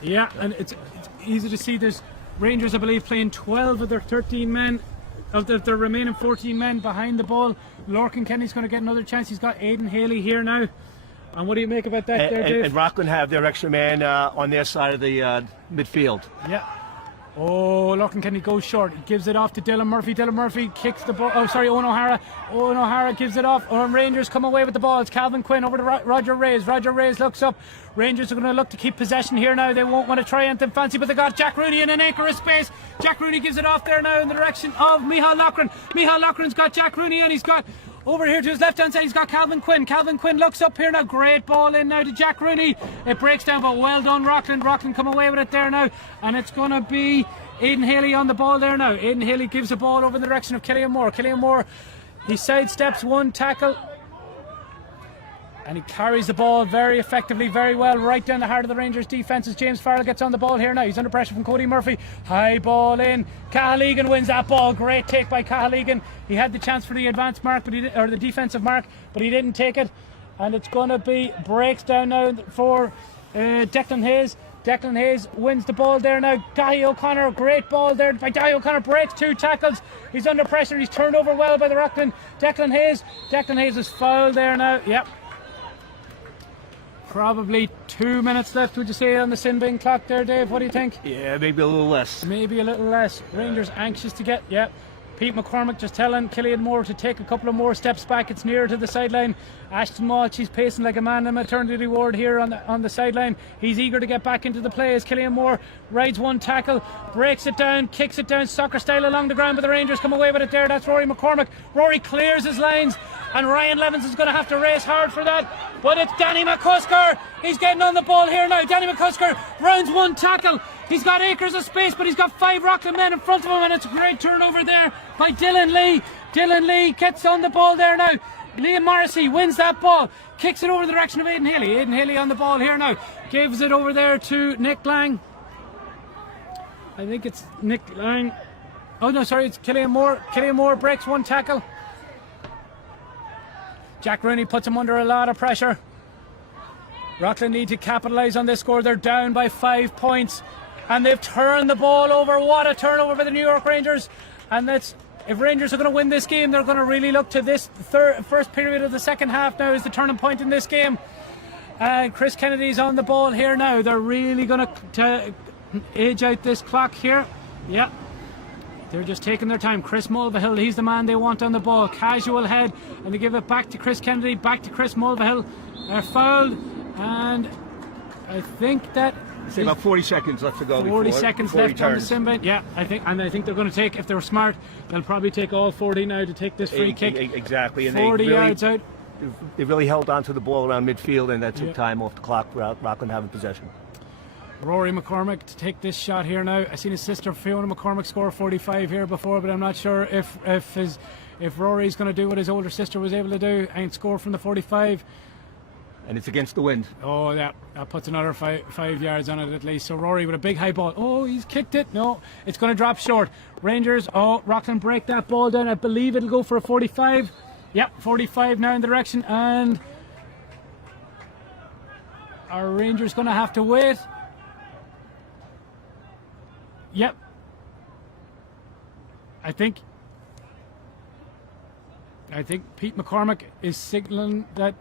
Yeah, and it's easy to see there's Rangers, I believe, playing 12 of their 13 men, of their remaining 14 men behind the ball. Lorcan Kennedy's going to get another chance. He's got Aidan Haley here now. And what do you make about that there, Dave? And Rockland have their extra man on their side of the midfield. Yeah. Oh, Lorcan Kennedy goes short. He gives it off to Dylan Murphy. Dylan Murphy kicks the ball. Oh, sorry, Owen O'Hara. Owen O'Hara gives it off. Rangers come away with the ball. It's Calvin Quinn over to Roger Reyes. Roger Reyes looks up. Rangers are going to look to keep possession here now. They won't want to try anything fancy, but they got Jack Rooney in an acre of space. Jack Rooney gives it off there now in the direction of Micheál Loughran. Micheál Loughran's got Jack Rooney, and he's got over here to his left hand side, he's got Calvin Quinn. Calvin Quinn looks up here now. Great ball in now to Jack Rooney. It breaks down, but well done, Rockland. Rockland come away with it there now, and it's going to be Aidan Haley on the ball there now. Aidan Haley gives the ball over in the direction of Killian Moore. Killian Moore, he sidesteps 1 tackle, and he carries the ball very effectively, very well, right down the heart of the Rangers defence as James Farrell gets on the ball here now. He's under pressure from Cody Murphy. High ball in. Cathal Egan wins that ball. Great take by Cathal Egan. He had the chance for the advanced mark, but or the defensive mark, but he didn't take it. And it's going to be breaks down now for Declan Hayes. Declan Hayes wins the ball there now. Cathal O'Connor, great ball there by Cathal O'Connor, breaks 2 tackles. He's under pressure. He's turned over well by the Rockland. Declan Hayes is fouled there now. Yep. Probably 2 minutes left, would you say, on the sin bin clock there, Dave? What do you think? Yeah, maybe a little less. Maybe a little less. Rangers anxious to get, yeah. Pete McCormick just telling Killian Moore to take a couple of more steps back. It's nearer to the sideline. Ashton Walsh, he's pacing like a man in maternity ward here on the sideline. He's eager to get back into the play as Killian Moore rides 1 tackle, breaks it down, kicks it down soccer style along the ground, but the Rangers come away with it there. That's Rory McCormick. Rory clears his lines, and Ryan Levins is going to have to race hard for that. But it's Danny McCusker. He's getting on the ball here now. Danny McCusker rounds 1 tackle. He's got acres of space, but he's got 5 Rockland men in front of him, and it's a great turnover there by Dylan Lee. Dylan Lee gets on the ball there now. Liam Morrissey wins that ball, kicks it over the direction of Aidan Haley. Aidan Haley on the ball here now, gives it over there to Nick Lang. I think it's Nick Lang. Oh no, sorry, it's Killian Moore. Killian Moore breaks 1 tackle. Jack Rooney puts him under a lot of pressure. Rockland need to capitalise on this score. They're down by 5 points, and they've turned the ball over. What a turnover for the New York Rangers. And that's, if Rangers are going to win this game, they're going to really look to this first period of the second half now as the turning point in this game. Chris Kennedy's on the ball here now. They're really going to age out this clock here. Yeah. They're just taking their time. Chris Mulvihill, he's the man they want on the ball. Casual head, and they give it back to Chris Kennedy, back to Chris Mulvihill. They're fouled, and I think that... Say about 40 seconds left to go. 40 seconds left on the sin bin. Yeah, I think they're going to take, if they're smart, they'll probably take all 40 now to take this free kick. Exactly. And 40 they really, yards out. they really held on to the ball around midfield, and that took Yeah. time off the clock for Rockland having possession. Rory McCormick to take this shot here now. I seen his sister Fiona McCormick score 45 here before, but I'm not sure if Rory's going to do what his older sister was able to do and score from the 45. And it's against the wind. Oh, that puts another five yards on it at least. So Rory with a big high ball. Oh, he's kicked it. No, it's going to drop short. Rangers, Rockland break that ball down. I believe it'll go for a 45. Yep, 45 now in the direction. And our Rangers going to have to wait. Yep. I think Pete McCormick is signaling that.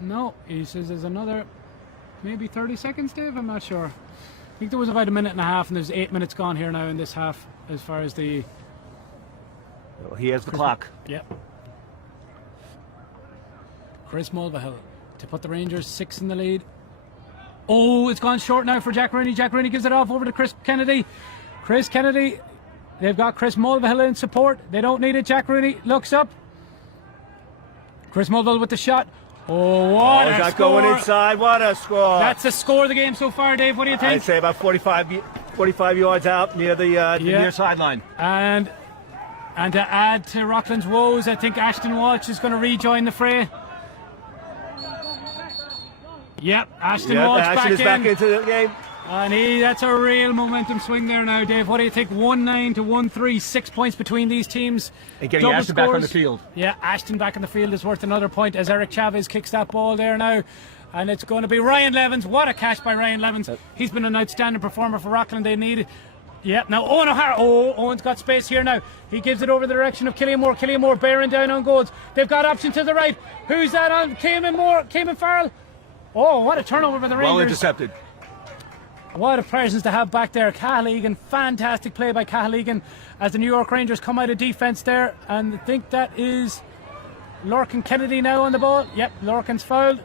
No, he says there's another maybe 30 seconds, Dave. I'm not sure. I think there was about a minute and a half, and there's 8 minutes gone here now in this half as far as the. Well, he has the clock. Yeah. Chris Mulvihill to put the Rangers 6 in the lead. Oh, it's gone short now for Jack Rooney. Jack Rooney gives it off over to Chris Kennedy. Chris Kennedy, they've got Chris Mulvihill in support. They don't need it. Jack Rooney looks up. Chris Mulvihill with the shot. Oh, what a got score. going inside. What a score. That's the score of the game so far, Dave. What do you think? I'd say about 45 yards out near the near sideline. And to add to Rockland's woes, I think Ashton Walsh is going to rejoin the fray. Yep, Ashton Walsh Ashton is back into the game. And that's a real momentum swing there now, Dave. What do you think? 1-9 to 1-3, 6 points between these teams. And getting Double Ashton back on scores. the field. Yeah, Ashton back on the field is worth another point as Eric Chavez kicks that ball there now. And it's going to be Ryan Levins. What a catch by Ryan Levins. He's been an outstanding performer for Rockland. They need it. Yeah, now Owen O'Hara. Oh, Owen's got space here now. He gives it over the direction of Killian Moore. Killian Moore bearing down on goals. They've got option to the right. Who's that on? Cayman Farrell. Oh, what a turnover by the Rangers. Well intercepted. What a presence to have back there. Cathal Egan, fantastic play by Cathal Egan as the New York Rangers come out of defence there. And I think that is Lorcan Kennedy now on the ball. Yep, Lorcan's fouled.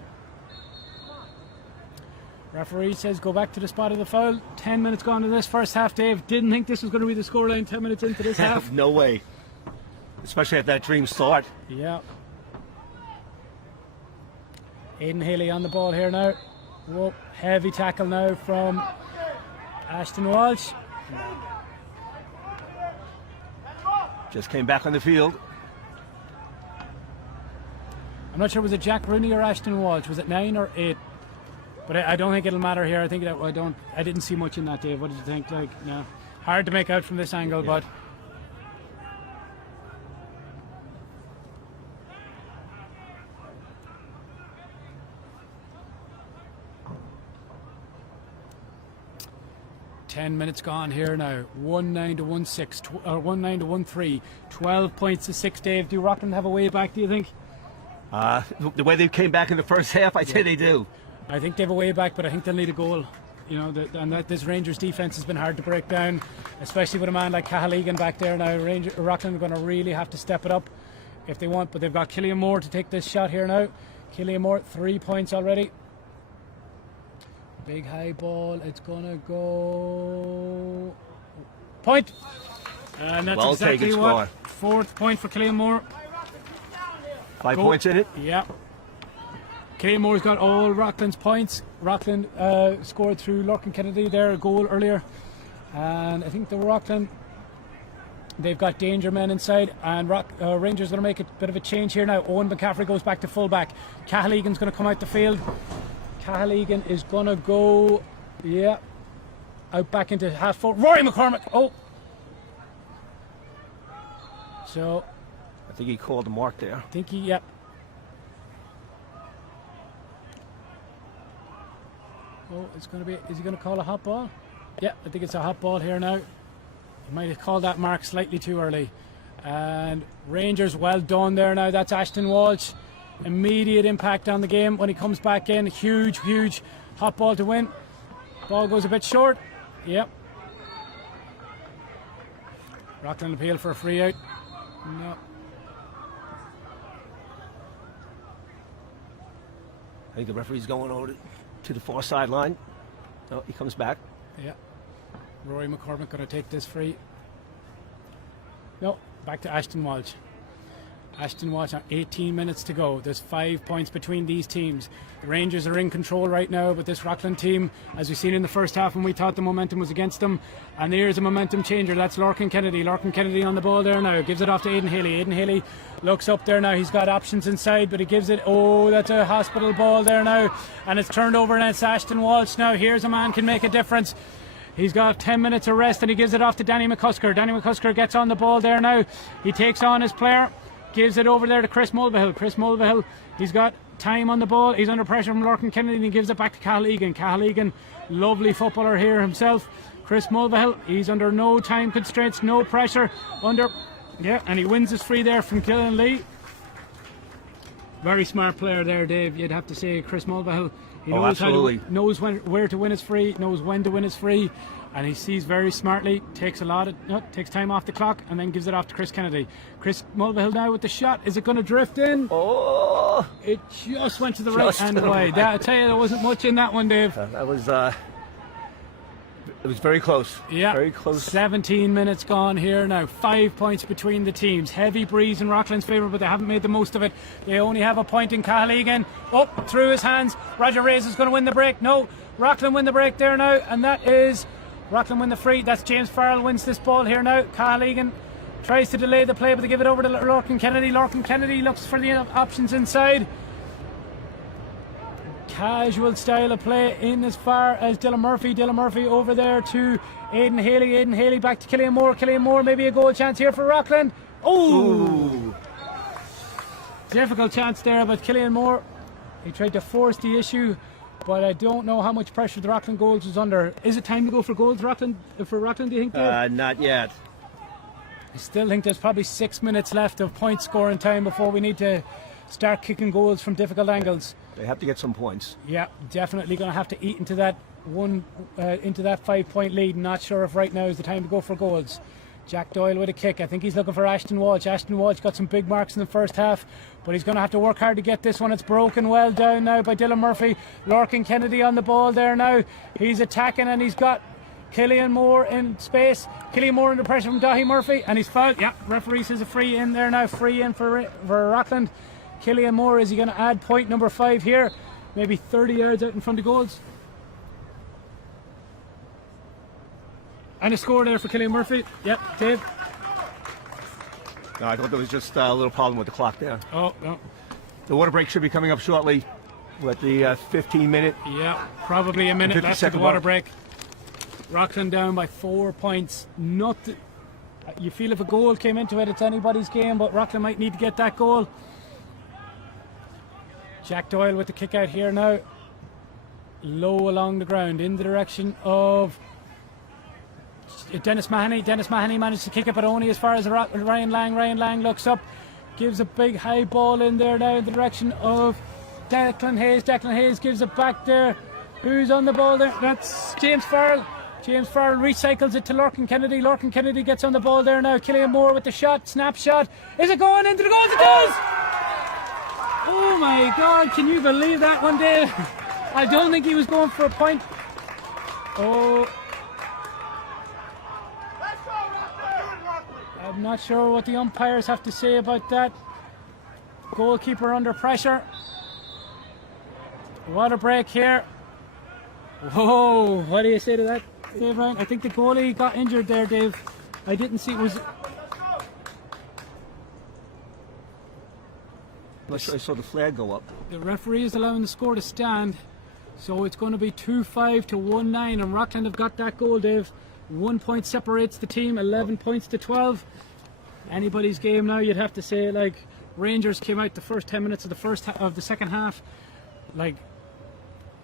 Referee says go back to the spot of the foul. 10 minutes gone in this first half, Dave. Didn't think this was going to be the scoreline 10 minutes into this half. No way. Especially at that dream start. Yeah. Aidan Haley on the ball here now. Whoa, heavy tackle now from Ashton Walsh. Just came back on the field. I'm not sure was it Jack Rooney or Ashton Walsh. Was it 9 or 8? But I don't think it'll matter here. I think that I didn't see much in that, Dave. What did you think? No, hard to make out from this angle, but. Ten minutes gone here now. 1-9 to 1-6, or 1-9 to 1-3. 12 points to 6. Dave, do Rockland have a way back? Do you think? The way they came back in the first half, I'd say they do. I think they have a way back, but I think they'll need a goal. You know, and that this Rangers defence has been hard to break down, especially with a man like Cathal Egan back there now. Rockland are going to really have to step it up if they want, but they've got Killian Moore to take this shot here now. Killian Moore, 3 points already. Big high ball, it's going to go... Point! And that's Well exactly taken what. score. 4th point for Killian Moore. 5 points in it. Yeah. Killian Moore's got all Rockland's points. Rockland scored through Lorcan Kennedy there, a goal earlier. And I think the Rockland, they've got danger men inside. And Rangers going to make a bit of a change here now. Owen McCaffrey goes back to fullback. Cathal Egan's going to come out the field. Cathal Egan is going to go, out back into half forward. Rory McCormick. Oh. So. I think he called the mark there. I think he, Oh, it's going to be, is he going to call a hot ball? Yeah, I think it's a hot ball here now. He might have called that mark slightly too early. And Rangers, well done there now. That's Ashton Walsh. Immediate impact on the game when he comes back in. Huge hot ball to win. Ball goes a bit short. Yep. Rockland appeal for a free out. No. I think the referee's going over to the far sideline. Oh, he comes back. Yeah. Rory McCormick going to take this free. No, back to Ashton Walsh. Ashton Walsh on 18 minutes to go. There's 5 points between these teams. The Rangers are in control right now, but this Rockland team, as we've seen in the first half when we thought the momentum was against them, and there's a momentum changer. That's Lorcan Kennedy. Lorcan Kennedy on the ball there now. Gives it off to Aidan Haley. Aidan Haley looks up there now. He's got options inside, but he gives it. Oh, that's a hospital ball there now. And it's turned over and it's Ashton Walsh now. Here's a man can make a difference. He's got 10 minutes of rest and he gives it off to Danny McCusker. Danny McCusker gets on the ball there now. He takes on his player. Gives it over there to Chris Mulvihill. Chris Mulvihill, he's got time on the ball. He's under pressure from Lorcan Kennedy and he gives it back to Cathal Egan. Cathal Egan, lovely footballer here himself. Chris Mulvihill, he's under no time constraints, no pressure. And he wins his free there from Killian Lee. Very smart player there, Dave. You'd have to say Chris Mulvihill. He knows where to win his free, knows when to win his free, and he sees very smartly. Takes time off the clock and then gives it off to Chris Kennedy. Chris Mulvihill now with the shot. Is it going to drift in? Oh! It just went to the right hand wide. I tell you, there wasn't much in that one, Dave. That was. It was very close. Yeah, very close. 17 minutes gone here now. 5 points between the teams. Heavy breeze in Rockland's favour, but they haven't made the most of it. They only have a point in Cathal Egan. Up through his hands. Roger Reyes is going to win the break. No, Rockland win the break there now, and that is Rockland win the free. That's James Farrell wins this ball here now. Cathal Egan tries to delay the play, but they give it over to Lorcan Kennedy. Lorcan Kennedy looks for the options inside. Casual style of play in as far as Dylan Murphy. Dylan Murphy over there to Aidan Haley. Aidan Haley back to Killian Moore. Killian Moore, maybe a goal chance here for Rockland. Oh! Difficult chance there, but Killian Moore, he tried to force the issue, but I don't know how much pressure the Rockland goals was under. Is it time to go for goals, for Rockland, do you think? Not yet. I still think there's probably 6 minutes left of point scoring time before we need to start kicking goals from difficult angles. They have to get some points. Yeah, definitely going to have to eat into that 5 point lead. Not sure if right now is the time to go for goals. Jack Doyle with a kick. I think he's looking for Ashton Walsh. Ashton Walsh got some big marks in the first half, but he's going to have to work hard to get this one. It's broken well down now by Dylan Murphy. Lorcan Kennedy on the ball there now. He's attacking and he's got Killian Moore in space. Killian Moore under pressure from Dahi Murphy, and he's fouled. Yeah, referee says a free in there now. Free in for Rockland. Killian Moore, is he going to add point number 5 here? Maybe 30 yards out in front of goals. And a score there for Killian Murphy. Yep, Dave. No, I thought there was just a little problem with the clock there. Oh, no. The water break should be coming up shortly. We're at the 15-minute. Yeah, probably a minute left of the water break. Rockland down by 4 points. You feel if a goal came into it, it's anybody's game, but Rockland might need to get that goal. Jack Doyle with the kick out here now. Low along the ground in the direction of Dennis Mahoney. Dennis Mahoney managed to kick it, but only as far as Ryan Lang. Ryan Lang looks up, gives a big high ball in there now in the direction of Declan Hayes. Declan Hayes gives it back there. Who's on the ball there? That's James Farrell. James Farrell recycles it to Lorcan Kennedy. Lorcan Kennedy gets on the ball there now. Killian Moore with the shot. Snapshot. Is it going into the goals? It does! Oh my God, can you believe that one, Dave? I don't think he was going for a point. Oh. I'm not sure what the umpires have to say about that. Goalkeeper under pressure. What a break here. Whoa, what do you say to that, Dave Ryan? I think the goalie got injured there, Dave. I didn't see it was... I saw the flag go up. The referee is allowing the score to stand, so it's going to be 2-5 to 1-9, and Rockland have got that goal, Dave. 1 point separates the team, 11 points to 12. Anybody's game now, you'd have to say. Like, Rangers came out the first 10 minutes of the second half, like,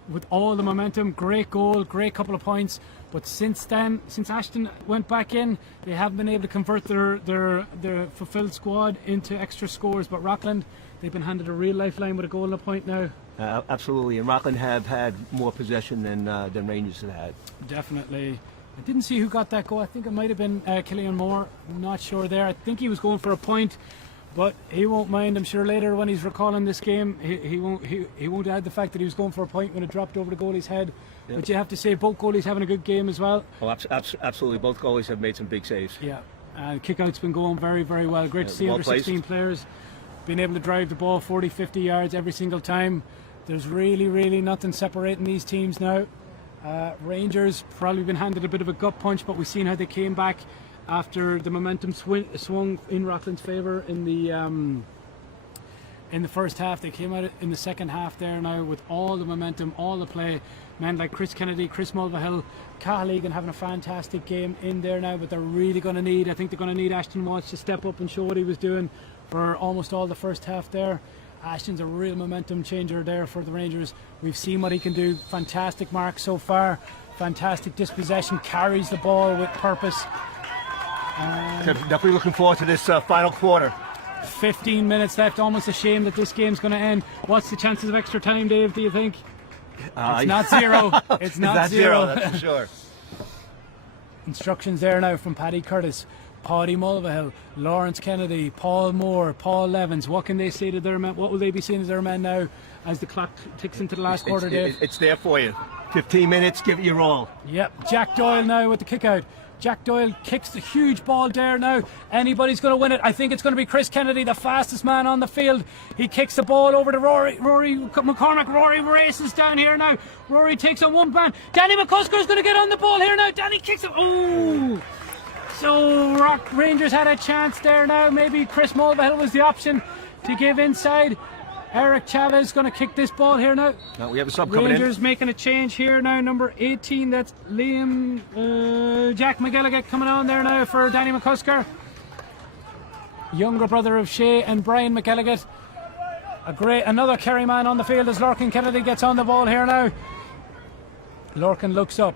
with all the momentum. Great goal, great couple of points, but since then, since Ashton went back in, they haven't been able to convert their fulfilled squad into extra scores. But Rockland, they've been handed a real lifeline with a goal and a point now. Absolutely, and Rockland have had more possession than Rangers have had. Definitely. I didn't see who got that goal. I think it might have been Killian Moore. I'm not sure there. I think he was going for a point, but he won't mind. I'm sure later when he's recalling this game, he won't add the fact that he was going for a point when it dropped over the goalie's head. Yep. But you have to say both goalies having a good game as well. Oh, absolutely. Both goalies have made some big saves. Yeah. Kick-out's been going very, very well. Great to see well under 16 players being able to drive the ball 40, 50 yards every single time. There's really, really nothing separating these teams now. Rangers probably been handed a bit of a gut punch, but we've seen how they came back after the momentum swung in Rockland's favour in the first half. They came out in the second half there now with all the momentum, all the play. Men like Chris Kennedy, Chris Mulvihill, Cathal Egan having a fantastic game in there now, but they're really going to need, I think they're going to need Ashton Walsh to step up and show what he was doing for almost all the first half there. Ashton's a real momentum changer there for the Rangers. We've seen what he can do. Fantastic mark so far. Fantastic dispossession. Carries the ball with purpose. Definitely looking forward to this final quarter. 15 minutes left. Almost a shame that this game's going to end. What's the chances of extra time, Dave, do you think? It's not zero. It's not zero. That's for sure. Instructions there now from Paddy Curtis, Paddy Mulvihill, Lawrence Kennedy, Paul Moore, Paul Levins. What can they say to their men? What will they be saying to their men now as the clock ticks into the last quarter, Dave? It's there for you. 15 minutes, give it your all. Yep. Jack Doyle now with the kick out. Jack Doyle kicks the huge ball there now. Anybody's going to win it. I think it's going to be Chris Kennedy, the fastest man on the field. He kicks the ball over to Rory McCormack. Rory races down here now. Rory takes on one man. Danny McCusker is going to get on the ball here now. Danny kicks it. Oh! So Rangers had a chance there now. Maybe Chris Mulvihill was the option to give inside. Eric Chavez going to kick this ball here now. No, we have a sub coming in. Rangers making a change here now. Number 18, that's Liam Jack McGilligan coming on there now for Danny McCusker. Younger brother of Shea and Brian McGilligan. Another Kerry man on the field as Lorcan Kennedy gets on the ball here now. Lorcan looks up,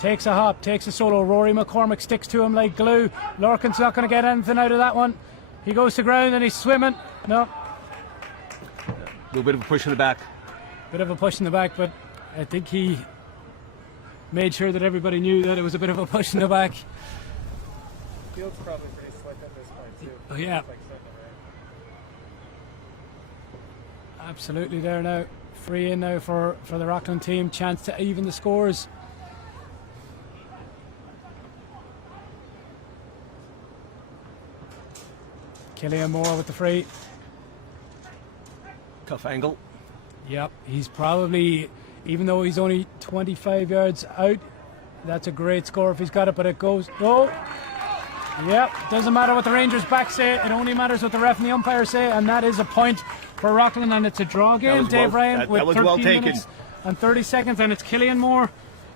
takes a hop, takes a solo. Rory McCormack sticks to him like glue. Lorcan's not going to get anything out of that one. He goes to ground and he's swimming. No. A little bit of a push in the back. Bit of a push in the back, but I think he made sure that everybody knew that it was a bit of a push in the back. Field's probably pretty slick at this point too. Oh, yeah. Absolutely there now. Free in now for the Rockland team. Chance to even the scores. Killian Moore with the free. Tough angle. Yep, he's probably, even though he's only 25 yards out, that's a great score if he's got it, but it goes, oh, yep, doesn't matter what the Rangers back say, it only matters what the ref and the umpire say, and that is a point for Rockland, and it's a draw game, Dave Ryan, with 13 minutes and 30 seconds, and it's Killian Moore.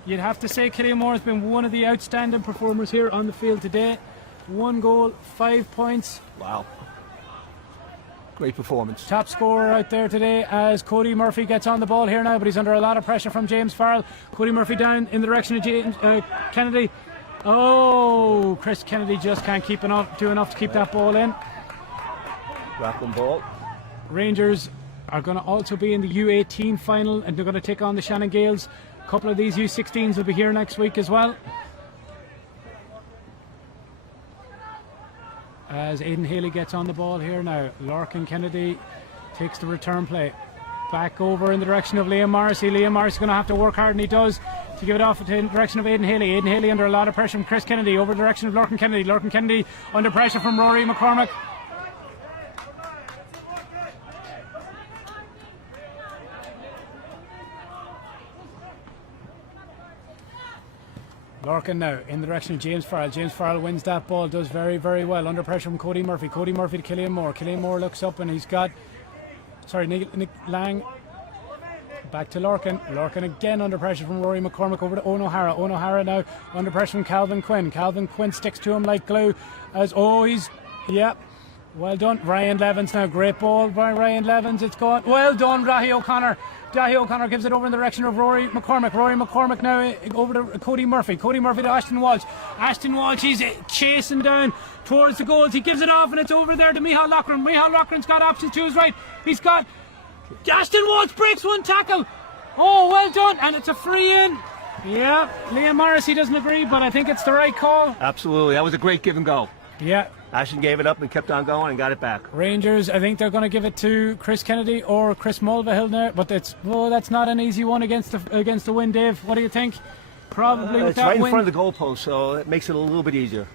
You'd have to say Killian Moore has been one of the outstanding performers here on the field today. 1 goal, 5 points. Wow. Great performance. Top scorer out there today as Cody Murphy gets on the ball here now, but he's under a lot of pressure from James Farrell. Cody Murphy down in the direction of James Kennedy. Oh, Chris Kennedy just can't do enough to keep that ball in. Rockland ball. Rangers are going to also be in the U18 final, and they're going to take on the Shannon Gales. A couple of these U16s will be here next week as well. As Aidan Haley gets on the ball here now, Lorcan Kennedy takes the return play back over in the direction of Liam Morrissey. Liam Morrissey is going to have to work hard, and he does, to give it off in the direction of Aidan Haley. Aidan Haley under a lot of pressure from Chris Kennedy, over the direction of Lorcan Kennedy. Lorcan Kennedy under pressure from Rory McCormack. Lorcan now in the direction of James Farrell. James Farrell wins that ball, does very, very well. Under pressure from Cody Murphy. Cody Murphy to Killian Moore. Killian Moore looks up and he's got... Nick Lang. Back to Lorcan. Lorcan again under pressure from Rory McCormack over to Owen O'Hara. Owen O'Hara now under pressure from Calvin Quinn. Calvin Quinn sticks to him like glue. Well done. Ryan Levins now. Great ball by Ryan Levins. It's gone. Well done, Rahi O'Connor. Dahi O'Connor gives it over in the direction of Rory McCormack. Rory McCormack now over to Cody Murphy. Cody Murphy to Ashton Walsh. Ashton Walsh, he's chasing down towards the goals. He gives it off and it's over there to Michal Loughran. Michal Loughran's got options to his right. He's got... Ashton Walsh breaks one tackle. Oh, well done. And it's a free in. Yeah, Liam Morrissey doesn't agree, but I think it's the right call. Absolutely. That was a great give and go. Yeah. Ashton gave it up and kept on going and got it back. Rangers, I think they're going to give it to Chris Kennedy or Chris Mulvihill now, but that's not an easy one against the wind, Dave. What do you think? Probably with it's that right in wind. front of the goalpost, so it makes it a little bit easier.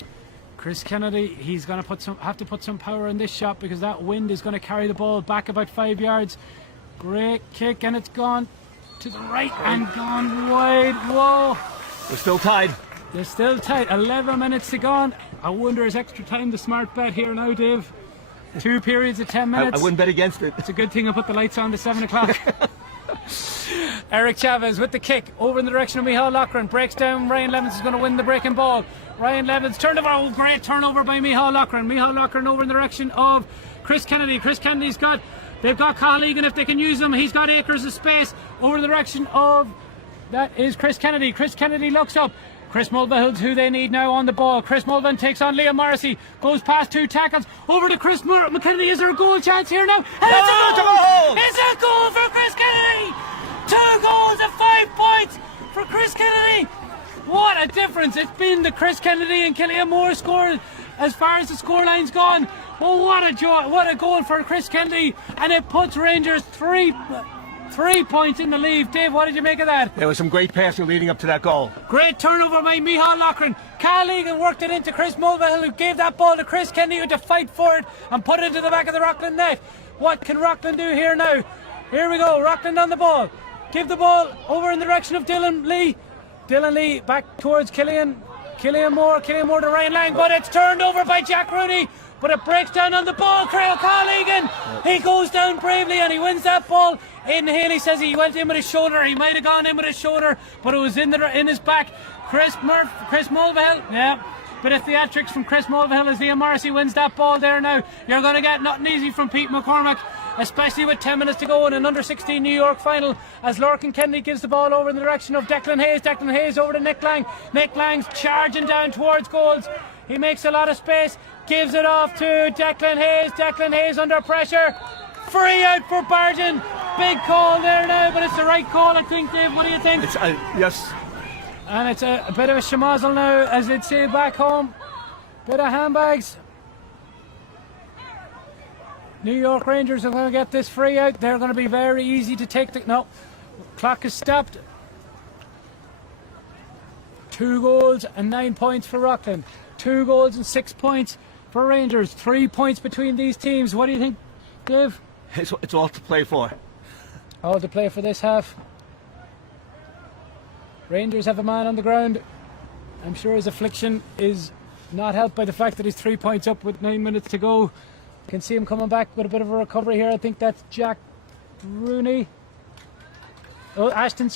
Chris Kennedy, he's going to have to put some power in this shot because that wind is going to carry the ball back about 5 yards. Great kick, and it's gone to the right and gone wide. Whoa! We're still tied. They're still tight. 11 minutes to go. I wonder is extra time the smart bet here now, Dave? 2 periods of 10 minutes. I wouldn't bet against it. It's a good thing I put the lights on to 7 o'clock. Eric Chavez with the kick over in the direction of Michal Loughran. Breaks down. Ryan Levins is going to win the breaking ball. Ryan Levins turned over. Oh, great turnover by Michal Loughran. Michal Loughran over in the direction of Chris Kennedy. Chris Kennedy's got, they've got Cathal Egan if they can use him. He's got acres of space over in the direction of, that is Chris Kennedy. Chris Kennedy looks up. Chris Mulvihill's who they need now on the ball. Chris Mulvihill takes on Liam Morrissey. Goes past 2 tackles. Over to Chris McKennedy. Is there a goal chance here now? And it's a goal! It's a goal for Chris Kennedy! 2 goals and 5 points for Chris Kennedy! What a difference it's been. The Chris Kennedy and Killian Moore scored as far as the scoreline's gone. Well, what a joy, what a goal for Chris Kennedy. And it puts Rangers 3 points in the lead. Dave, what did you make of that? There was some great passing leading up to that goal. Great turnover by Michal Loughran. Cathal Egan worked it into Chris Mulvihill, who gave that ball to Chris Kennedy, who had to fight for it and put it into the back of the Rockland net. What can Rockland do here now? Here we go, Rockland on the ball. Give the ball over in the direction of Dylan Lee. Dylan Lee back towards Killian Moore to Ryan Lang, but it's turned over by Jack Rooney. But it breaks down on the ball. Cathal Egan, he goes down bravely and he wins that ball. Aidan Haley says he went in with his shoulder. He might have gone in with his shoulder, but it was in his back. Chris Mulvihill, yeah. But if theatrics from Chris Mulvihill as Liam Morrissey wins that ball there now, you're going to get nothing easy from Pete McCormack, especially with 10 minutes to go in an under-16 New York final, as Lorcan Kennedy gives the ball over in the direction of Declan Hayes. Declan Hayes over to Nick Lang. Nick Lang's charging down towards goals. He makes a lot of space, gives it off to Declan Hayes. Declan Hayes under pressure. Free out for Bargen. Big call there now, but it's the right call, I think, Dave. What do you think? Yes. And it's a bit of a schmozzle now, as they'd say back home. Bit of handbags. New York Rangers are going to get this free out. They're going to be very easy to take the... No. Clock is stopped. 2 goals and 9 points for Rockland. 2 goals and 6 points for Rangers. 3 points between these teams. What do you think, Dave? It's all to play for. All to play for this half. Rangers have a man on the ground. I'm sure his affliction is not helped by the fact that he's 3 points up with 9 minutes to go. You can see him coming back with a bit of a recovery here. I think that's Jack Rooney. Oh, Ashton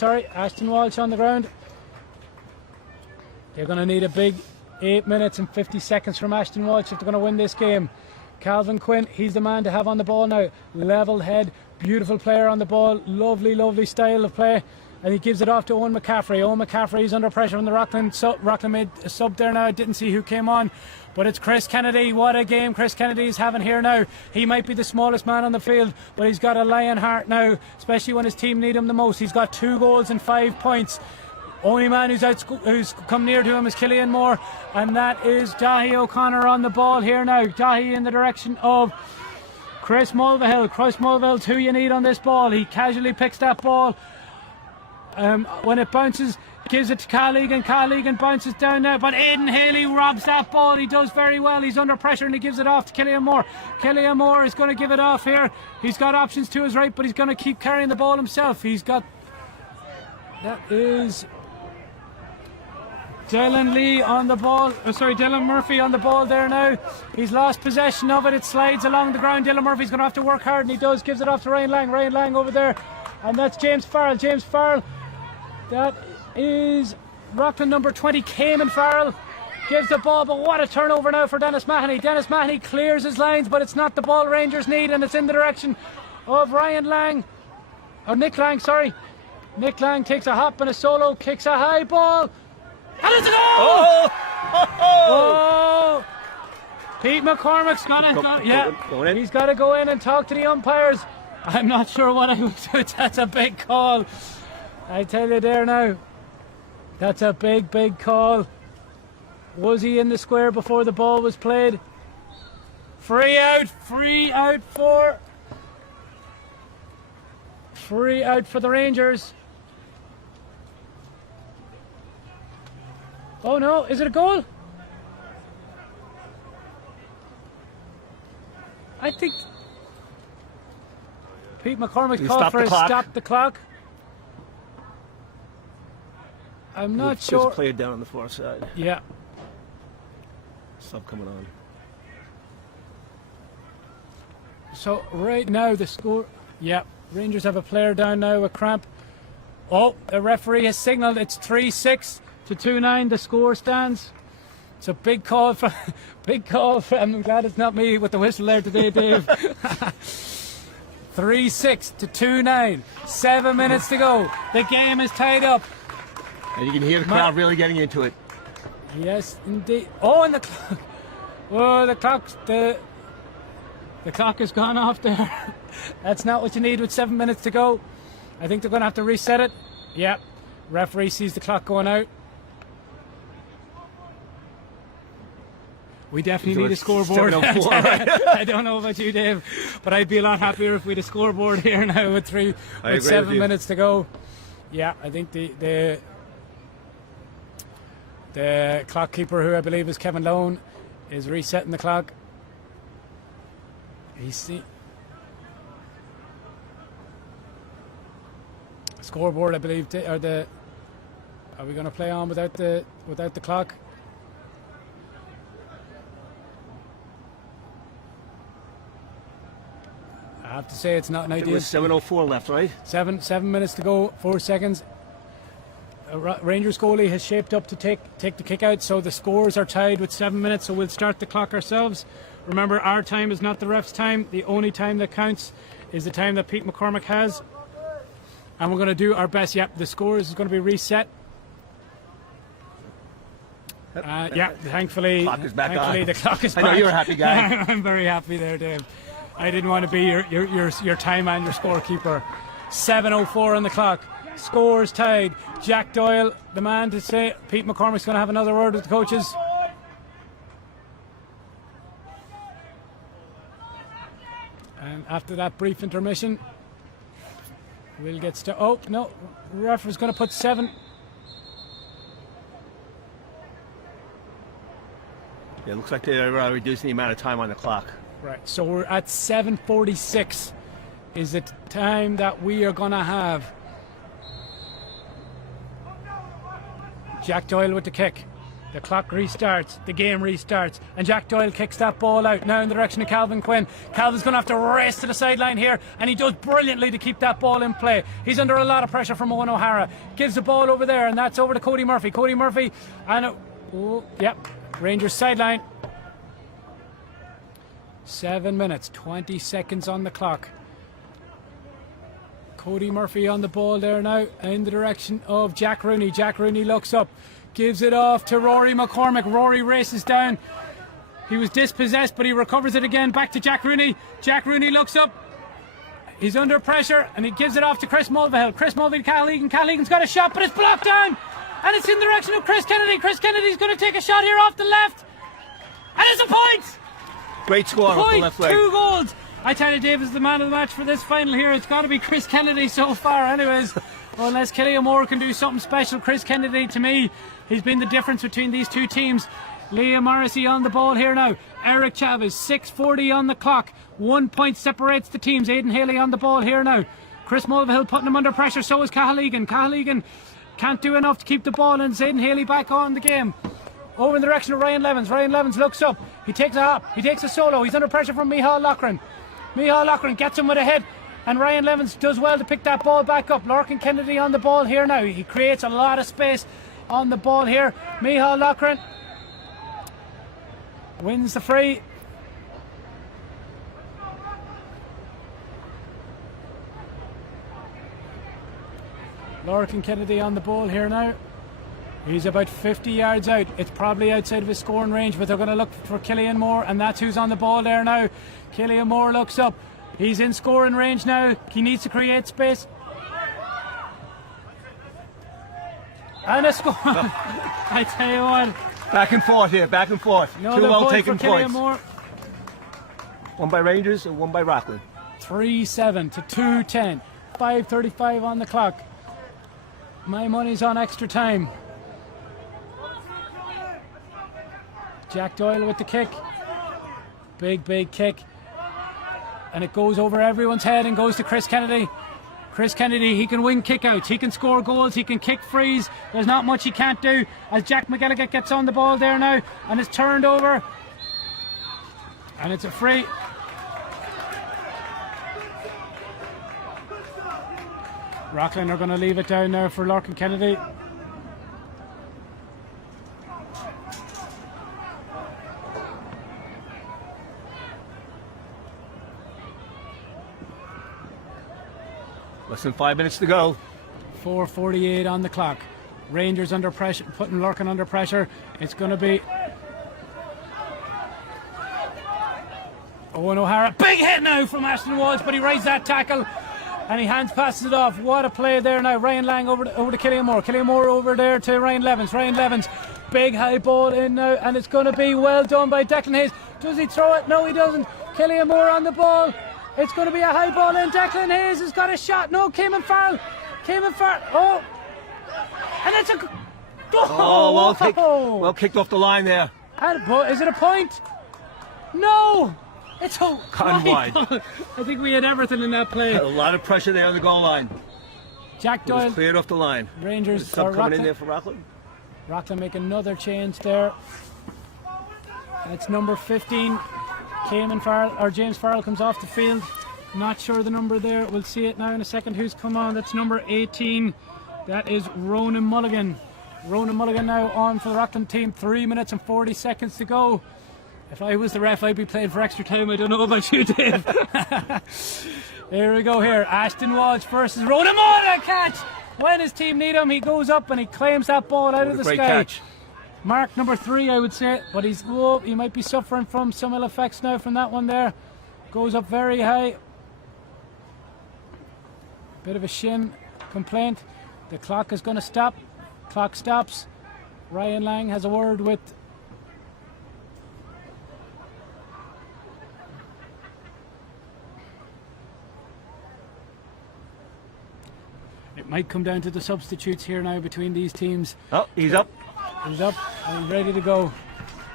Walsh on the ground. They're going to need a big 8 minutes and 50 seconds from Ashton Walsh if they're going to win this game. Calvin Quinn, he's the man to have on the ball now. Level head, beautiful player on the ball, lovely style of play. And he gives it off to Owen McCaffrey. Owen McCaffrey's under pressure on the Rockland. Rockland made a sub there now. I didn't see who came on. But it's Chris Kennedy. What a game Chris Kennedy is having here now. He might be the smallest man on the field, but he's got a lion heart now, especially when his team need him the most. He's got 2 goals and 5 points. Only man who's come near to him is Killian Moore, and that is Dahi O'Connor on the ball here now. Dahi in the direction of Chris Mulvihill. Chris Mulvihill's who you need on this ball. He casually picks that ball. When it bounces, gives it to Cathal Egan. Cathal Egan bounces down now, but Aidan Haley robs that ball. He does very well. He's under pressure and he gives it off to Killian Moore. Killian Moore is going to give it off here. He's got options to his right, but he's going to keep carrying the ball himself. He's got... That is... Dylan Lee on the ball, Dylan Murphy on the ball there now. He's lost possession of it. It slides along the ground. Dylan Murphy's going to have to work hard, and he does. Gives it off to Ryan Lang. Ryan Lang over there. And that's James Farrell. James Farrell. That is Rockland number 20, Cayman Farrell. Gives the ball, but what a turnover now for Dennis Mahoney. Dennis Mahoney clears his lines, but it's not the ball Rangers need, and it's in the direction of Ryan Lang. Or Nick Lang, sorry. Nick Lang takes a hop and a solo, kicks a high ball. And it's a goal! Oh! Pete McCormack's he's got to go in and talk to the umpires. I'm not sure what I would do. That's a big call. I tell you there now. That's a big call. Was he in the square before the ball was played? Free out for the Rangers. Oh no, is it a goal? think Pete McCormick You called stop for the a clock. stop the clock. I'm not There's sure. a player down on the far side. Yeah. Sub coming on. So right now the score. Yeah. Rangers have a player down now with cramp. Oh, the referee has signalled it's 3-6 to 2-9. The score stands. It's a big call for. Big call for. I'm glad it's not me with the whistle there today, Dave. 3-6 to 2-9. 7 minutes to go. The game is tied up. And you can hear the crowd really getting into it. Yes, indeed. Oh, and the clock. Oh, the clock has gone off there. That's not what you need with 7 minutes to go. I think they're going to have to reset it. Yeah. Referee sees the clock going out. We definitely need a scoreboard. 7:04, right? I don't know about you, Dave, but I'd be a lot happier if we had a scoreboard here now with 7 minutes to go. Yeah, I think the clock keeper, who I believe is Kevin Lone, is resetting the clock. Scoreboard, I believe, are we going to play on without the clock? I have to say it's not an idea. There's 7:04 left, right? 7 minutes to go, 4 seconds. Rangers goalie has shaped up to take the kick out, so the scores are tied with 7 minutes, so we'll start the clock ourselves. Remember, our time is not the ref's time. The only time that counts is the time that Pete McCormick has. And we're going to do our best. Yep, the score is going to be reset. Yeah, thankfully, Clock is back on. The clock is back. I know you're a happy guy. I'm very happy there, Dave. I didn't want to be your time and your scorekeeper. 7:04 on the clock. Scores tied. Jack Doyle, the man to say. Pete McCormick's going to have another word with the coaches. And after that brief intermission, we'll get started. Oh, no. Ref is going to put 7. Yeah, it looks like they're reducing the amount of time on the clock. Right, so we're at 7:46 is the time that we are going to have. Jack Doyle with the kick. The clock restarts, the game restarts, and Jack Doyle kicks that ball out now in the direction of Calvin Quinn. Calvin's going to have to race to the sideline here, and he does brilliantly to keep that ball in play. He's under a lot of pressure from Owen O'Hara. Gives the ball over there, and that's over to Cody Murphy. Cody Murphy, and Rangers sideline. 7 minutes, 20 seconds on the clock. Cody Murphy on the ball there now in the direction of Jack Rooney. Jack Rooney looks up, gives it off to Rory McCormick. Rory races down. He was dispossessed, but he recovers it again. Back to Jack Rooney. Jack Rooney looks up. He's under pressure, and he gives it off to Chris Mulvihill. Chris Mulvihill, Cal Egan. Cal Egan's got a shot, but it's blocked down. And it's in the direction of Chris Kennedy. Chris Kennedy's going to take a shot here off the left. And it's a point! Great score off the left leg. 2 goals. I tell you, Dave is the man of the match for this final here. It's got to be Chris Kennedy so far anyways. Well, unless Killian Moore can do something special. Chris Kennedy, to me, he's been the difference between these two teams. Liam Morrissey on the ball here now. Eric Chavez, 6:40 on the clock. 1 point separates the teams. Aidan Haley on the ball here now. Chris Mulvihill putting him under pressure. So is Cathal Egan. Cathal Egan can't do enough to keep the ball, and Aidan Haley back on the game. Over in the direction of Ryan Levins. Ryan Levins looks up. He takes a hop. He takes a solo. He's under pressure from Michal Loughran. Michal Loughran gets him with a head, and Ryan Levins does well to pick that ball back up. Larkin Kennedy on the ball here now. He creates a lot of space on the ball here. Michal Loughran wins the free. Larkin Kennedy on the ball here now. He's about 50 yards out. It's probably outside of his scoring range, but they're going to look for Killian Moore, and that's who's on the ball there now. Killian Moore looks up. He's in scoring range now. He needs to create space. And a score. I tell you what. Back and forth here, back and forth. No, 2 well-taken points. points. One by Rangers and one by Rockland. 3-7 to 2-10. 5:35 on the clock. My money's on extra time. Jack Doyle with the kick. Big kick. and it goes over everyone's head and goes to Chris Kennedy. Chris Kennedy, he can win kickouts, he can score goals, he can kick frees. There's not much he can't do as Jack McGilligan gets on the ball there now and is turned over. And it's a free. Rockland are going to leave it down now for Lorcan Kennedy. Less than 5 minutes to go. 4:48 on the clock. Rangers under pressure, putting Lorcan under pressure. It's going to be Owen O'Hara. Big hit now from Ashton Walsh, but he raised that tackle and he passes it off. What a play there now. Ryan Lang over to Killian Moore. Killian Moore over there to Ryan Levins. Ryan Levins, big high ball in now, and it's going to be well done by Declan Hayes. Does he throw it? No, he doesn't. Killian Moore on the ball. It's going to be a high ball in. Declan Hayes has got a shot. No, Cayman Farrell. Oh, and it's a. Well kicked off the line there. Is it a point? No. It's a wide. I think we had everything in that play. A lot of pressure there on the goal line. Jack Doyle cleared off the line. Rangers sub coming in there for Rockland. Rockland make another change there. It's number 15. Cayman Farrell or James Farrell comes off the field. Not sure the number there. We'll see it now in a second. Who's come on? That's number 18. That is Ronan Mulligan. Ronan Mulligan now on for the Rockland team. 3 minutes and 40 seconds to go. If I was the ref, I'd be playing for extra time. I don't know about you, Dave. Here we go here. Ashton Walsh versus Ronan Mulligan. Catch! When his team need him, he goes up and he claims that ball out of the sky. Catch. Mark number 3, I would say, but he might be suffering from some ill effects now from that one there. Goes up very high. Bit of a shin complaint. The clock is going to stop. Clock stops. Ryan Lang has a word with it might come down to the substitutes here now between these teams. Oh, he's up. He's up and ready to go.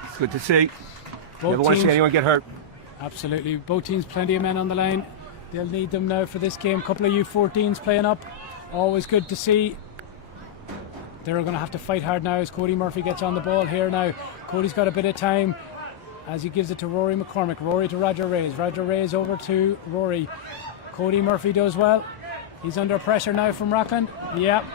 It's good to see. Both Never want to see anyone get hurt. Absolutely. Both teams, plenty of men on the line. They'll need them now for this game. Couple of U14s playing up. Always good to see. They're going to have to fight hard now as Cody Murphy gets on the ball here now. Cody's got a bit of time as he gives it to Rory McCormick. Rory to Roger Reyes. Roger Reyes over to Rory. Cody Murphy does well. He's under pressure now from Rockland. Yep.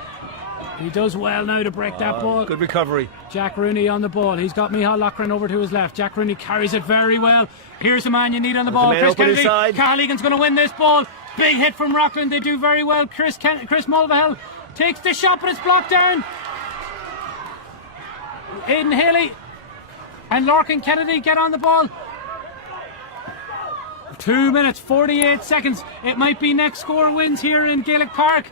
He does well now to break that ball. Good recovery. Jack Rooney on the ball. He's got Michal Loughran over to his left. Jack Rooney carries it very well. Here's the man you need on the ball. Chris Kennedy. Carl Egan's going to win this ball. Big hit from Rockland. They do very well. Chris Mulvihill takes the shot, but it's blocked down. Aidan Haley and Lorcan Kennedy get on the ball. 2 minutes, 48 seconds. It might be next score wins here in Gaelic Park.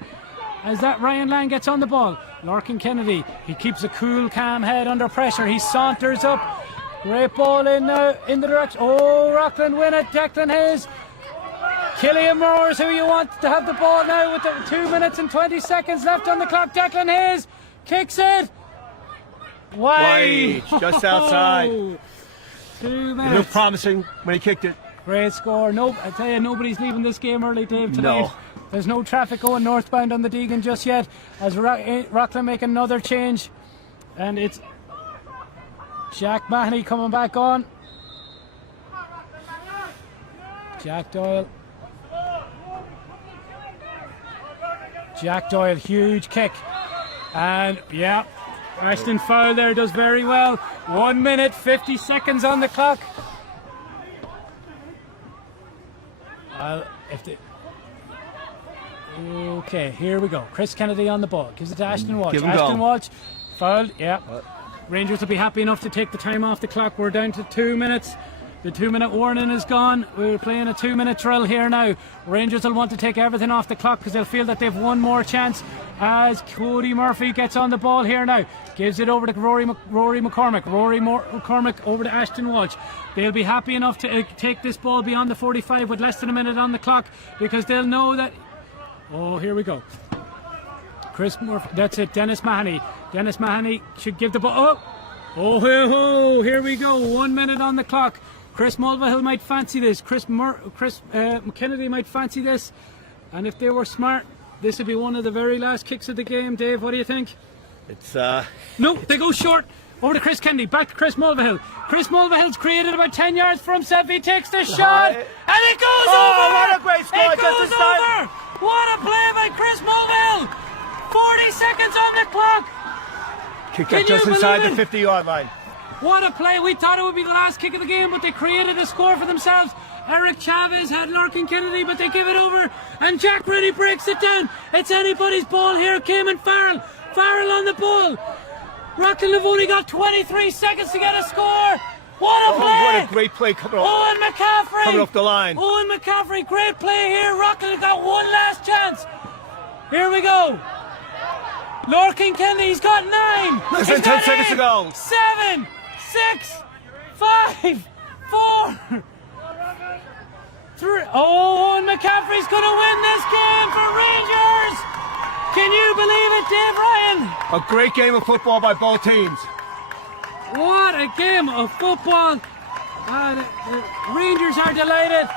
As that Ryan Lang gets on the ball. Lorcan Kennedy, he keeps a cool, calm head under pressure. He saunters up. Great ball in now in the direction. Oh, Rockland win it. Declan Hayes. Killian Moore is who you want to have the ball now with the 2 minutes and 20 seconds left on the clock. Declan Hayes kicks it. Wide. Just outside. 2 minutes. It looked promising when he kicked it. Great score. No, I tell you, nobody's leaving this game early, Dave, tonight. No. There's no traffic going northbound on the Deegan just yet as Rockland make another change. And it's Jack Mahoney coming back on. Jack Doyle. Jack Doyle, huge kick. And yeah, Ashton Fowle there does very well. 1 minute, 50 seconds on the clock. Okay, here we go. Chris Kennedy on the ball. Gives it to Ashton Walsh. Ashton Walsh. Fouled. Yeah. Rangers will be happy enough to take the time off the clock. We're down to 2 minutes. The 2 minute warning is gone. We're playing a 2 minute drill here now. Rangers will want to take everything off the clock because they'll feel that they've one more chance as Cody Murphy gets on the ball here now. Gives it over to Rory McCormick. McCormick over to Ashton Walsh. They'll be happy enough to take this ball beyond the 45 with less than a minute on the clock because they'll know that. Oh, here we go. Chris Murphy. That's it. Dennis Mahoney. Dennis Mahoney should give the ball. Oh, here we go. 1 minute on the clock. Chris Mulvihill might fancy this. Chris Kennedy might fancy this. And if they were smart, this would be one of the very last kicks of the game. Dave, what do you think? It's No, they go short. Over to Chris Kennedy, back to Chris Mulvihill. Chris Mulvihill's created about 10 yards for himself. He takes the shot, and it goes over! What a great score! It goes over! What a play by Chris Mulvihill! 40 seconds on the clock! Kick Can that just you inside believe the it? 50-yard line. What a play! We thought it would be the last kick of the game, but they created a score for themselves. Eric Chavez had Larkin Kennedy, but they give it over, and Jack Rennie breaks it down. It's anybody's ball here. Cayman Farrell. Farrell on the ball. Rockland have only got 23 seconds to get a score. What a play! What a great play coming Owen McCaffrey coming off the line. Owen McCaffrey, great play here. Rockland have got one last chance. Here we go. Larkin Kennedy's got 9. Less He's than 10 got seconds 8, to go. 7, 6, 5, 4, 3. Oh, Owen McCaffrey's going to win this game for Rangers. Can you believe it, Dave Ryan? A great game of football by both teams. What a game of football. The Rangers are delighted.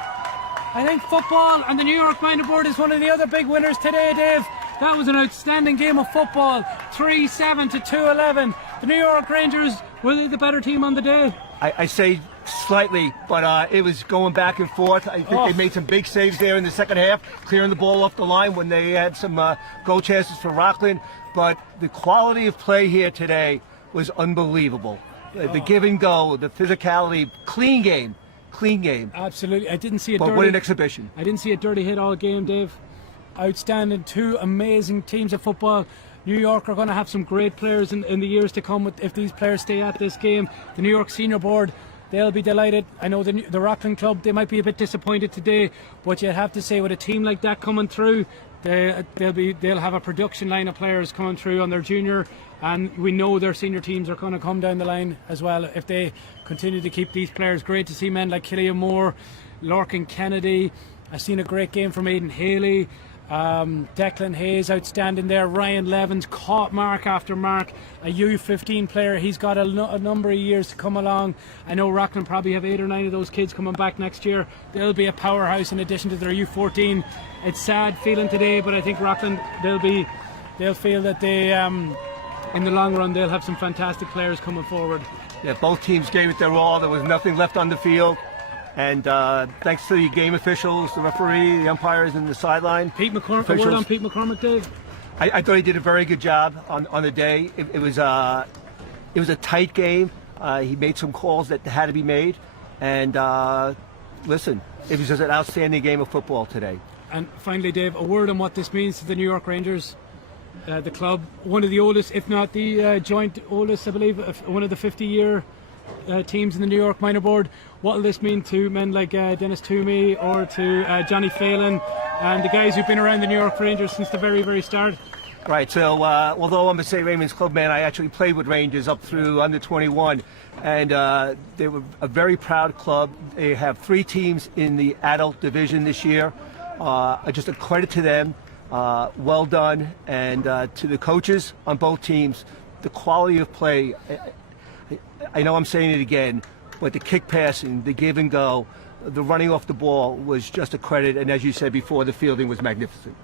I think football and the New York Minor Board is one of the other big winners today, Dave. That was an outstanding game of football. 3-7 to 2-11. The New York Rangers were the better team on the day. I say slightly, but it was going back and forth. I think they made some big saves there in the second half, clearing the ball off the line when they had some goal chances for Rockland. But the quality of play here today was unbelievable. The give and go, the physicality, clean game. Absolutely. I didn't see a But what an exhibition. I didn't see a dirty hit all game, Dave. Outstanding. 2 amazing teams of football. New York are going to have some great players in the years to come if these players stay at this game. The New York Senior Board, they'll be delighted. I know the Rockland Club, they might be a bit disappointed today, but you have to say with a team like that coming through, they'll have a production line of players coming through on their junior, and we know their senior teams are going to come down the line as well if they continue to keep these players. Great to see men like Killian Moore, Larkin Kennedy. I've seen a great game from Aidan Haley. Declan Hayes outstanding there. Ryan Levins caught mark after mark. A U15 player. He's got a number of years to come along. I know Rockland probably have 8 or 9 of those kids coming back next year. They'll be a powerhouse in addition to their U14. It's sad feeling today, but I think Rockland they'll feel that they in the long run they'll have some fantastic players coming forward. Yeah, both teams gave it their all. There was nothing left on the field. And thanks to the game officials, the referee, the umpires, and the sideline. Pete McCormick, a word on Pete McCormick, Dave? I thought he did a very good job on the day. It was a tight game. He made some calls that had to be made. And listen, it was just an outstanding game of football today. And finally, Dave, a word on what this means to the New York Rangers, the club, one of the oldest, if not the joint oldest, I believe, one of the 50-year teams in the New York Minor Board. What will this mean to men like Dennis Toomey or to Johnny Phelan and the guys who've been around the New York Rangers since the very, very start? Right, so although I'm a St. Raymond's club man, I actually played with Rangers up through under 21, and they were a very proud club. They have 3 teams in the adult division this year. Just a credit to them. Well done, and to the coaches on both teams, the quality of play. I know I'm saying it again, but the kick passing, the give and go, the running off the ball was just a credit, and as you said before, the fielding was magnificent.